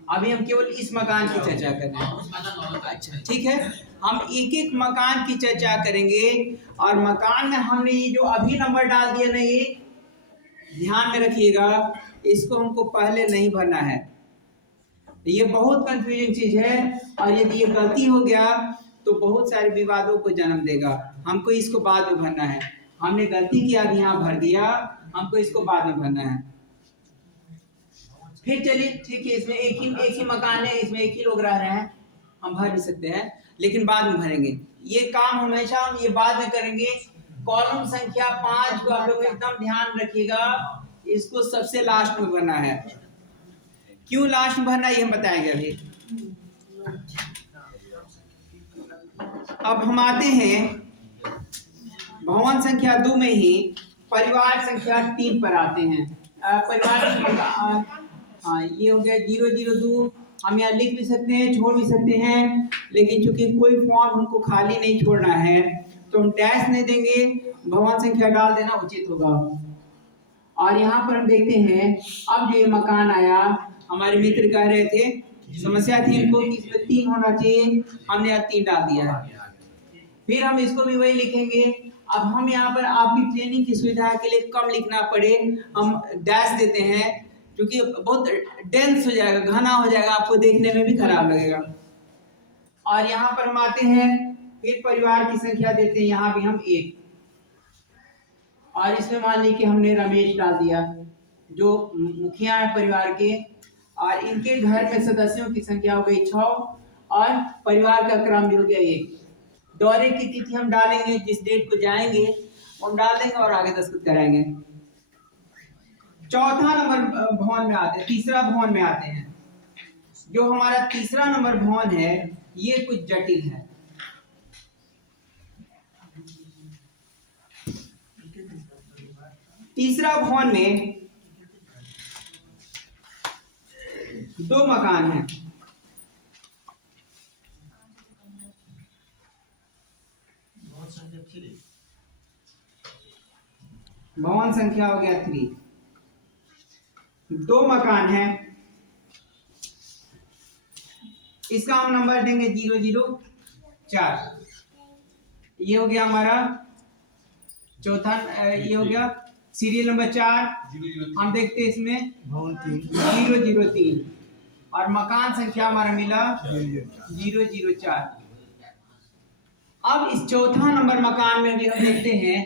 अभी हम केवल इस मकान की चर्चा कर रहे हैं। अच्छा, ठीक है, हम एक एक मकान की चर्चा करेंगे। और मकान में हमने ये जो अभी नंबर डाल दिया ना, ये ध्यान में रखिएगा, इसको हमको पहले नहीं भरना है। ये बहुत कंफ्यूजिंग चीज है और यदि ये गलती हो गया तो बहुत सारे विवादों को जन्म देगा। हमको इसको बाद में भरना है। हमने गलती किया, अभी यहाँ भर दिया, हमको इसको बाद में भरना है। फिर चलिए ठीक है, इसमें एक ही मकान है, इसमें एक ही लोग रह रहे हैं, हम भर भी सकते हैं, लेकिन बाद में भरेंगे। ये काम हमेशा हम ये बाद में करेंगे। कॉलम संख्या 5 को आप लोग एकदम ध्यान रखिएगा, इसको सबसे लास्ट में भरना है। क्यों लास्ट में भरना, ये हम बताएंगे अभी। अब हम आते हैं भवन संख्या 2 में ही परिवार संख्या 3 पर आते हैं। परिवार की हाँ, ये हो गया 002। हम यहाँ लिख भी सकते हैं, छोड़ भी सकते हैं, लेकिन चूंकि कोई फॉर्म हमको खाली नहीं छोड़ना है तो हम डैश नहीं देंगे, भवन संख्या डाल देना उचित होगा। और यहाँ पर हम देखते हैं अब जो ये मकान आया, हमारे मित्र कह रहे थे समस्या थी इनको कि इसमें 3 होना चाहिए, हमने यहाँ 3 डाल दिया है। फिर हम इसको भी वही लिखेंगे। अब हम यहाँ पर आपकी ट्रेनिंग की सुविधा के लिए कम लिखना पड़े, हम डैश देते हैं, क्योंकि बहुत डेंस हो जाएगा, घना हो जाएगा, आपको देखने में भी खराब लगेगा। और यहाँ पर हम आते हैं, फिर परिवार की संख्या देते हैं, यहाँ भी हम 1, और इसमें मान लीजिए कि हमने रमेश डाल दिया जो मुखिया है परिवार के, और इनके घर में सदस्यों की संख्या हो गई 6, और परिवार का क्रम भी हो गया 1। दौरे की तिथि हम डालेंगे, जिस डेट को जाएंगे हम डाल देंगे और आगे दस्तखत कराएंगे। चौथा नंबर भवन में आते हैं, तीसरा भवन में आते हैं। जो हमारा तीसरा नंबर भवन है ये कुछ जटिल है। तीसरा भवन में 2 मकान हैं। भवन संख्या हो गया 3, 2 मकान हैं। इसका हम नंबर देंगे 004। ये हो गया हमारा चौथा, ये हो गया सीरियल नंबर 4। हम देखते हैं इसमें 003, और मकान संख्या हमारा मिला 004। अब इस चौथा नंबर मकान में भी हम देखते हैं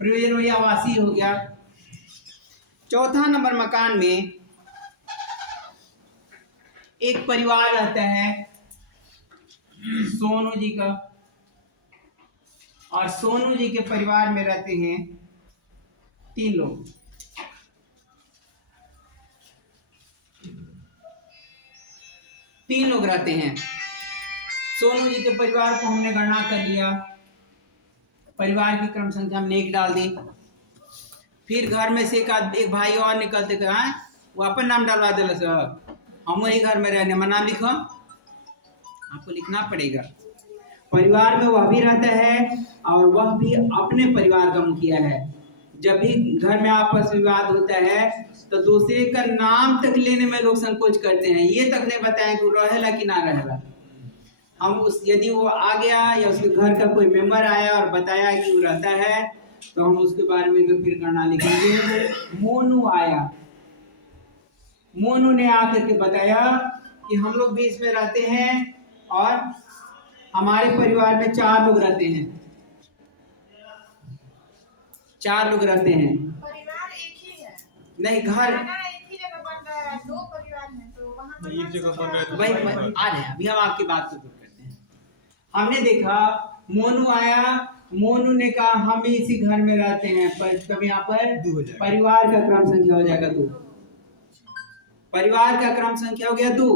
प्रयोजन वही आवासीय हो गया। चौथा नंबर मकान में एक परिवार रहता है सोनू जी का, और सोनू जी के परिवार में रहते हैं 3 लोग। तीन लोग रहते हैं। सोनू जी के परिवार को हमने गणना कर लिया, परिवार की क्रम संख्या हमने 1 डाल दी। फिर घर में से एक भाई और निकलते कहा वो अपन नाम डलवा दिला सर, हम वही घर में रहने में नाम लिखो, आपको लिखना पड़ेगा। परिवार में वह भी रहता है और वह भी अपने परिवार का मुखिया है। जब भी घर में आपस में विवाद होता है तो दूसरे का नाम तक लेने में लोग संकोच करते हैं, ये तक नहीं बताएं कि वो रहेला कि ना रहेला। हम उस यदि वो आ गया या उसके घर का कोई मेंबर आया और बताया कि वो रहता है तो हम उसके बारे में फिर गणना लिखेंगे। मोनू आया, मोनू ने आकर के बताया कि हम लोग भी इसमें रहते हैं और हमारे परिवार में 4 लोग रहते हैं, 4 लोग रहते हैं। परिवार एक ही है, नहीं घर एक ही जगह बन रहा है, 2 परिवार हैं तो वहाँ एक जगह बन रहा है तो वही आ रहे हैं। अभी हम आपकी बात को दूर करते हैं। हमने देखा मोनू आया, मोनू ने कहा हम भी इसी घर में रहते हैं, पर तब यहाँ पर परिवार का क्रम संख्या हो जाएगा 2। परिवार का क्रम संख्या हो गया 2।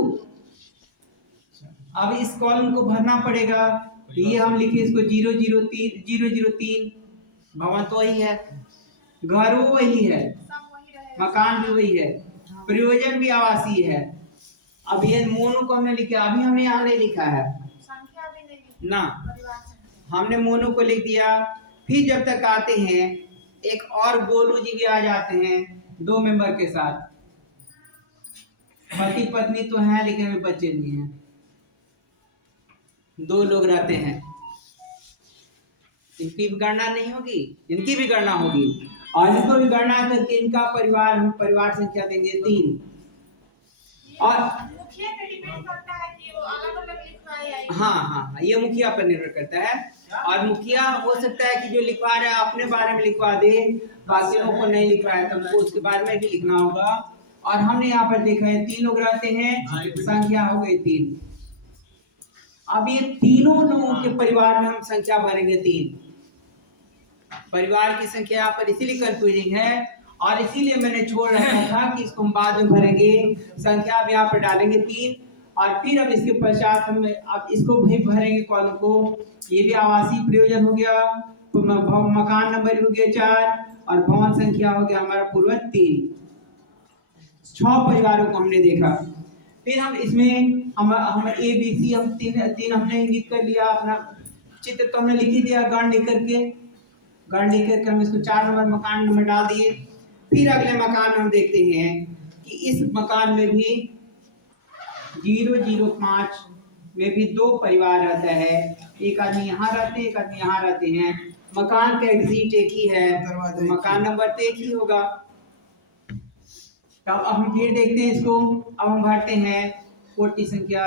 अब इस कॉलम को भरना पड़ेगा, ये हम लिखे इसको 003। भवन तो वही है, घर वही है, मकान भी वही है, प्रयोजन भी आवासीय है। अब ये मोनू को हमने लिखा, अभी हमने यहाँ नहीं लिखा है संख्या भी नहीं ना, परिवार संख्या। हमने मोनू को लिख दिया। फिर जब तक आते हैं एक और गोलू जी भी आ जाते हैं 2 मेंबर के साथ। पति पत्नी तो हैं लेकिन अभी बच्चे नहीं हैं, 2 लोग रहते हैं। इनकी भी गणना नहीं होगी, इनकी भी गणना होगी, और इनको भी गणना करके इनका परिवार हम परिवार संख्या देंगे 3। और मुखिया पे डिपेंड करता है कि वो अलग-अलग लिखवाए या हाँ, ये मुखिया पर निर्भर करता है। और मुखिया हो सकता है कि जो लिखवा रहा है अपने बारे में लिखवा दे, बाकियों को नहीं लिखवाया तो हमको उसके बारे में भी लिखना होगा। और हमने यहाँ पर देखा है 3 लोग रहते हैं, संख्या हो गई 3। अब ये तीनों लोगों के परिवार में हम संख्या भरेंगे 3। परिवार की संख्या यहाँ पर इसीलिए कंफ्यूजिंग है और इसीलिए मैंने छोड़ रखा था कि इसको हम बाद में भरेंगे। संख्या अब यहाँ पर डालेंगे 3, और फिर अब इसके पश्चात हम अब इसको भी भरेंगे कॉलम को। ये भी आवासीय प्रयोजन हो गया, मकान नंबर हो गया 4, और भवन संख्या हो गया हमारा पूर्वज 3। 6 परिवारों को हमने देखा। फिर हम इसमें हम ABC हम तीन हमने इंगित कर लिया। अपना चित्र तो हमने लिख ही दिया गण लिख करके हम इसको 4 नंबर मकान नंबर डाल दिए। फिर अगले मकान में हम देखते हैं कि इस मकान में भी 005 में भी 2 परिवार रहता है। एक आदमी यहाँ रहते हैं, एक आदमी यहाँ रहते हैं। मकान का एग्जिट एक ही है, तो मकान नंबर तो एक ही होगा। तब अब हम फिर देखते हैं इसको। अब हम भरते हैं कोटि संख्या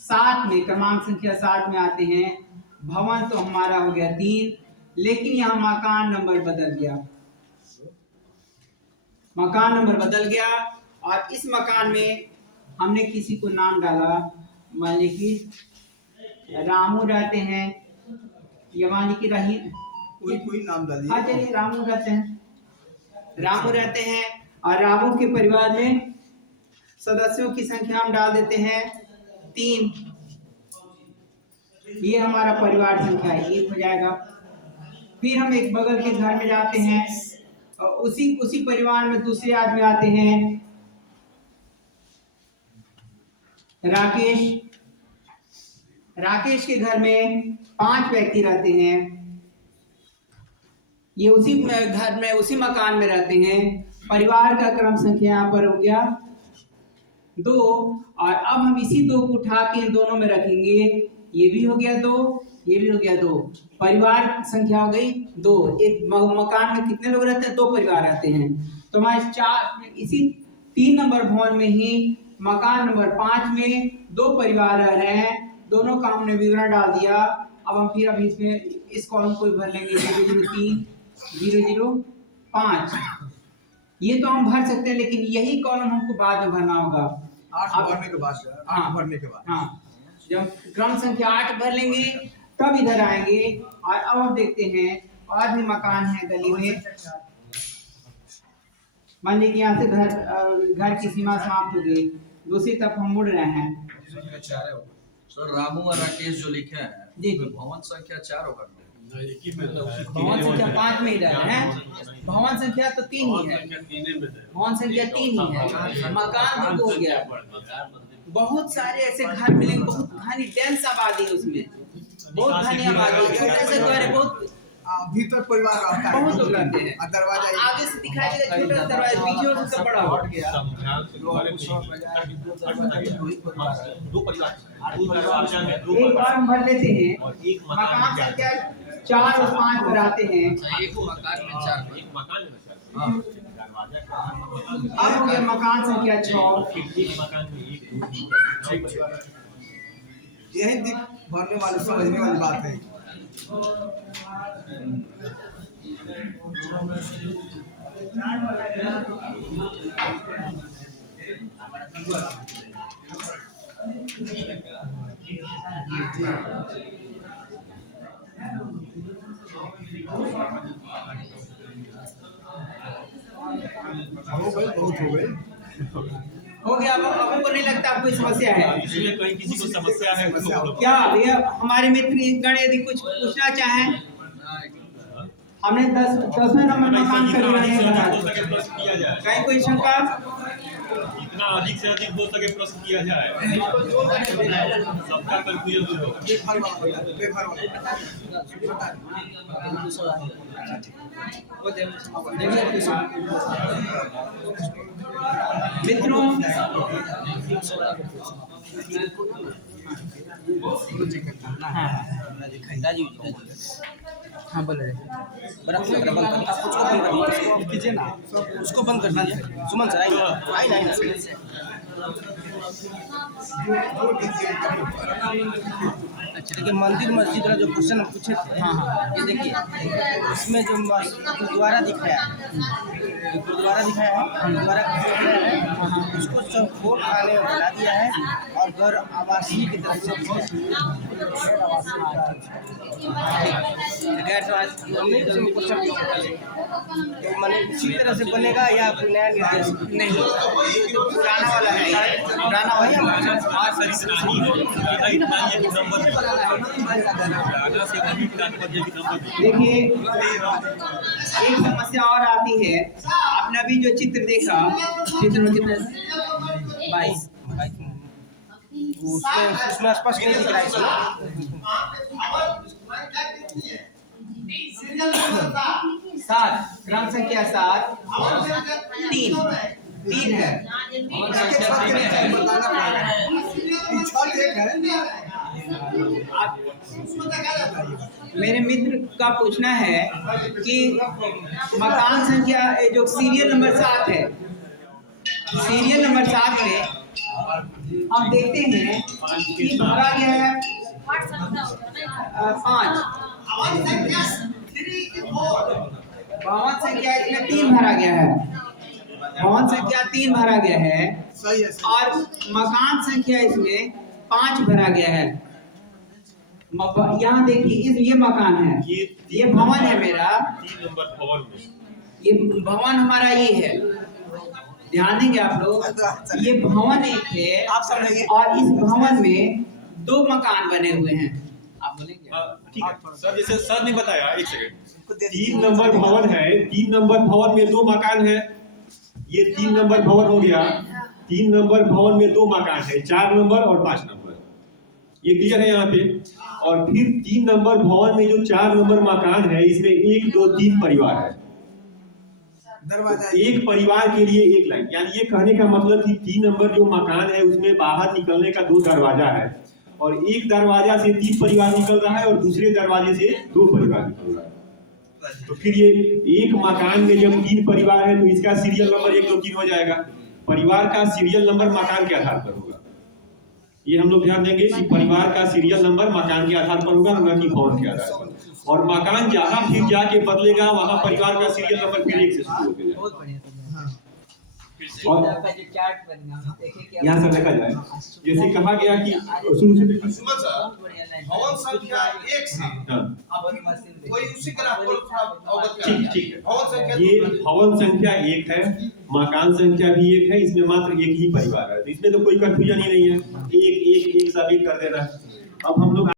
7 में, क्रमांक संख्या 7 में आते हैं। भवन तो हमारा हो गया 3, लेकिन यहाँ मकान नंबर बदल गया। मकान नंबर बदल गया और इस मकान में हमने किसी को नाम डाला। मान लीजिए कि रामू रहते हैं, या मान लीजिए कि रहीम, कोई नाम डालिए। हाँ चलिए, रामू रहते हैं और रामू के परिवार में सदस्यों की संख्या हम डाल देते हैं 3। ये हमारा परिवार संख्या 1 हो जाएगा। फिर हम एक बगल के घर में जाते हैं और उसी परिवार में दूसरे आदमी आते हैं, राकेश के घर में 5 व्यक्ति रहते हैं। ये उसी घर में उसी मकान में रहते हैं। परिवार का क्रम संख्या यहाँ पर हो गया 2। और अब हम इसी 2 को उठा के इन दोनों में रखेंगे। ये भी हो गया 2, ये भी हो गया 2। परिवार संख्या हो गई 2। एक मकान में कितने लोग रहते हैं? 2 परिवार रहते हैं। तो हमारे 4 इसी 3 नंबर भवन में ही मकान नंबर 5 में 2 परिवार रह रहे हैं। दोनों का हमने विवरण डाल दिया। अब हम फिर अभी इसमें इस कॉलम को भर लेंगे 003 005। ये तो हम भर सकते हैं, लेकिन यही कॉलम हमको बाद में भरना होगा। 8 भरने के बाद। हाँ, जब क्रम संख्या 8 भर लेंगे तब इधर आएंगे। और अब हम देखते हैं और भी मकान है गली में। मान लीजिए यहाँ से घर की सीमा समाप्त हो गई, दूसरी तरफ हम मुड़ रहे हैं। सर रामू और राकेश जो लिखे हैं जी, भवन संख्या 4 होगा। भवन संख्या 5 में ही रह रहे हैं। भवन संख्या तो 3 ही है। भवन संख्या 3 ही है। मकान 2 हो गया। बहुत सारे ऐसे घर मिलेंगे, बहुत घनी डेंस आबादी है उसमें, बहुत घनी आबादी। छोटा सा घर है, बहुत भीतर परिवार रहता है, बहुत लोग रहते हैं। दरवाजा आगे से दिखाई देगा छोटा सा दरवाजा, पीछे से बड़ा हो गया। एक बार हम भर लेते हैं। मकान संख्या 4 और 5 पर आते हैं। एक मकान में 4। अब हो गया मकान संख्या 6। यही भरने वाले समझने वाली बात है। बहुत हो गए। हो गया। अब हमको नहीं लगता आपको समस्या है। इसमें कहीं किसी को समस्या है क्या भैया हमारे मित्र गण यदि कुछ पूछना चाहें? हमने 10वें नंबर मकान का विवरण नहीं बनाया। कहीं कोई शंका? जितना अधिक से अधिक हो सके प्रश्न किया जाए, सबका कंफ्यूजन हो। मित्रों, हाँ बोल रहे कीजिए ना, उसको बंद करना है। सुमन सर आइए। अच्छा देखिए, मंदिर मस्जिद का जो क्वेश्चन पूछे थे, हाँ ये देखिए, इसमें जो गुरुद्वारा दिख रहा है, गुरुद्वारा उसको सब खोल खाने में बना दिया है और गैर आवासीय की तरफ से तो मैंने इसी तरह से बनेगा या कोई नया निर्देश? नहीं, ये जो पुराना वाला है, ये पुराना वाला देखिए, एक समस्या और आती है। आपने अभी जो चित्र देखा, चित्र में कितने 22 उसमें स्पष्ट नहीं दिख रहा है इसमें। 7, क्रम संख्या 7, 3 है। इसके छत के नीचे बताना पड़ेगा। ये छत एक है। मेरे मित्र का पूछना है कि मकान संख्या जो सीरियल नंबर 7 है, सीरियल नंबर 7 में हम देखते हैं कि भरा गया है 5, भवन संख्या इसमें 3 भरा गया है, भवन संख्या 3 भरा गया है सही है। और मकान संख्या इसमें 5 भरा गया है। यहाँ देखिए, ये मकान है, ये भवन है मेरा, 3 नंबर भवन में ये भवन हमारा ये है। ध्यान देंगे आप लोग, ये भवन एक है आप समझिए। और इस भवन में 2 मकान बने हुए हैं। आप बोलेंगे? ठीक है सर, जैसे सर ने बताया, एक सेकंड, 3 नंबर भवन है, 3 नंबर भवन में 2 मकान है। ये 3 नंबर भवन हो गया। 3 नंबर भवन में 2 मकान है, 4 नंबर और 5 नंबर। ये क्लियर है यहाँ पे। और फिर 3 नंबर भवन में जो 4 नंबर मकान है, इसमें 1 2 3 परिवार है। दरवाजा एक परिवार के लिए 1 लाइन, यानी ये कहने का मतलब कि 3 नंबर जो मकान है उसमें बाहर निकलने का 2 दरवाजा है और एक दरवाजा से 3 परिवार निकल रहा है और दूसरे दरवाजे से 2 परिवार निकल रहा है। तो फिर ये एक मकान में जब 3 परिवार है तो इसका सीरियल नंबर 1 2 3 हो जाएगा। परिवार का सीरियल नंबर मकान के आधार पर होगा। ये हम लोग ध्यान देंगे कि परिवार का सीरियल नंबर मकान के आधार पर होगा, न कि भवन के आधार पर। और मकान जहाँ फिर जाके बदलेगा वहाँ परिवार का सीरियल नंबर फिर 1 से शुरू हो जाएगा। बहुत बढ़िया। और यहाँ से देखा जाए, जैसे कहा गया कि शुरू से देखा जाए। भवन संख्या 1 से हाँ, कोई उसी का अवगत ठीक ठीक है। भवन संख्या ये भवन संख्या 1 है, मकान संख्या भी 1 है, इसमें मात्र 1 ही परिवार है, तो इसमें तो कोई कंफ्यूजन ही नहीं है। एक एक एक सब एक कर देना है। अब हम लोग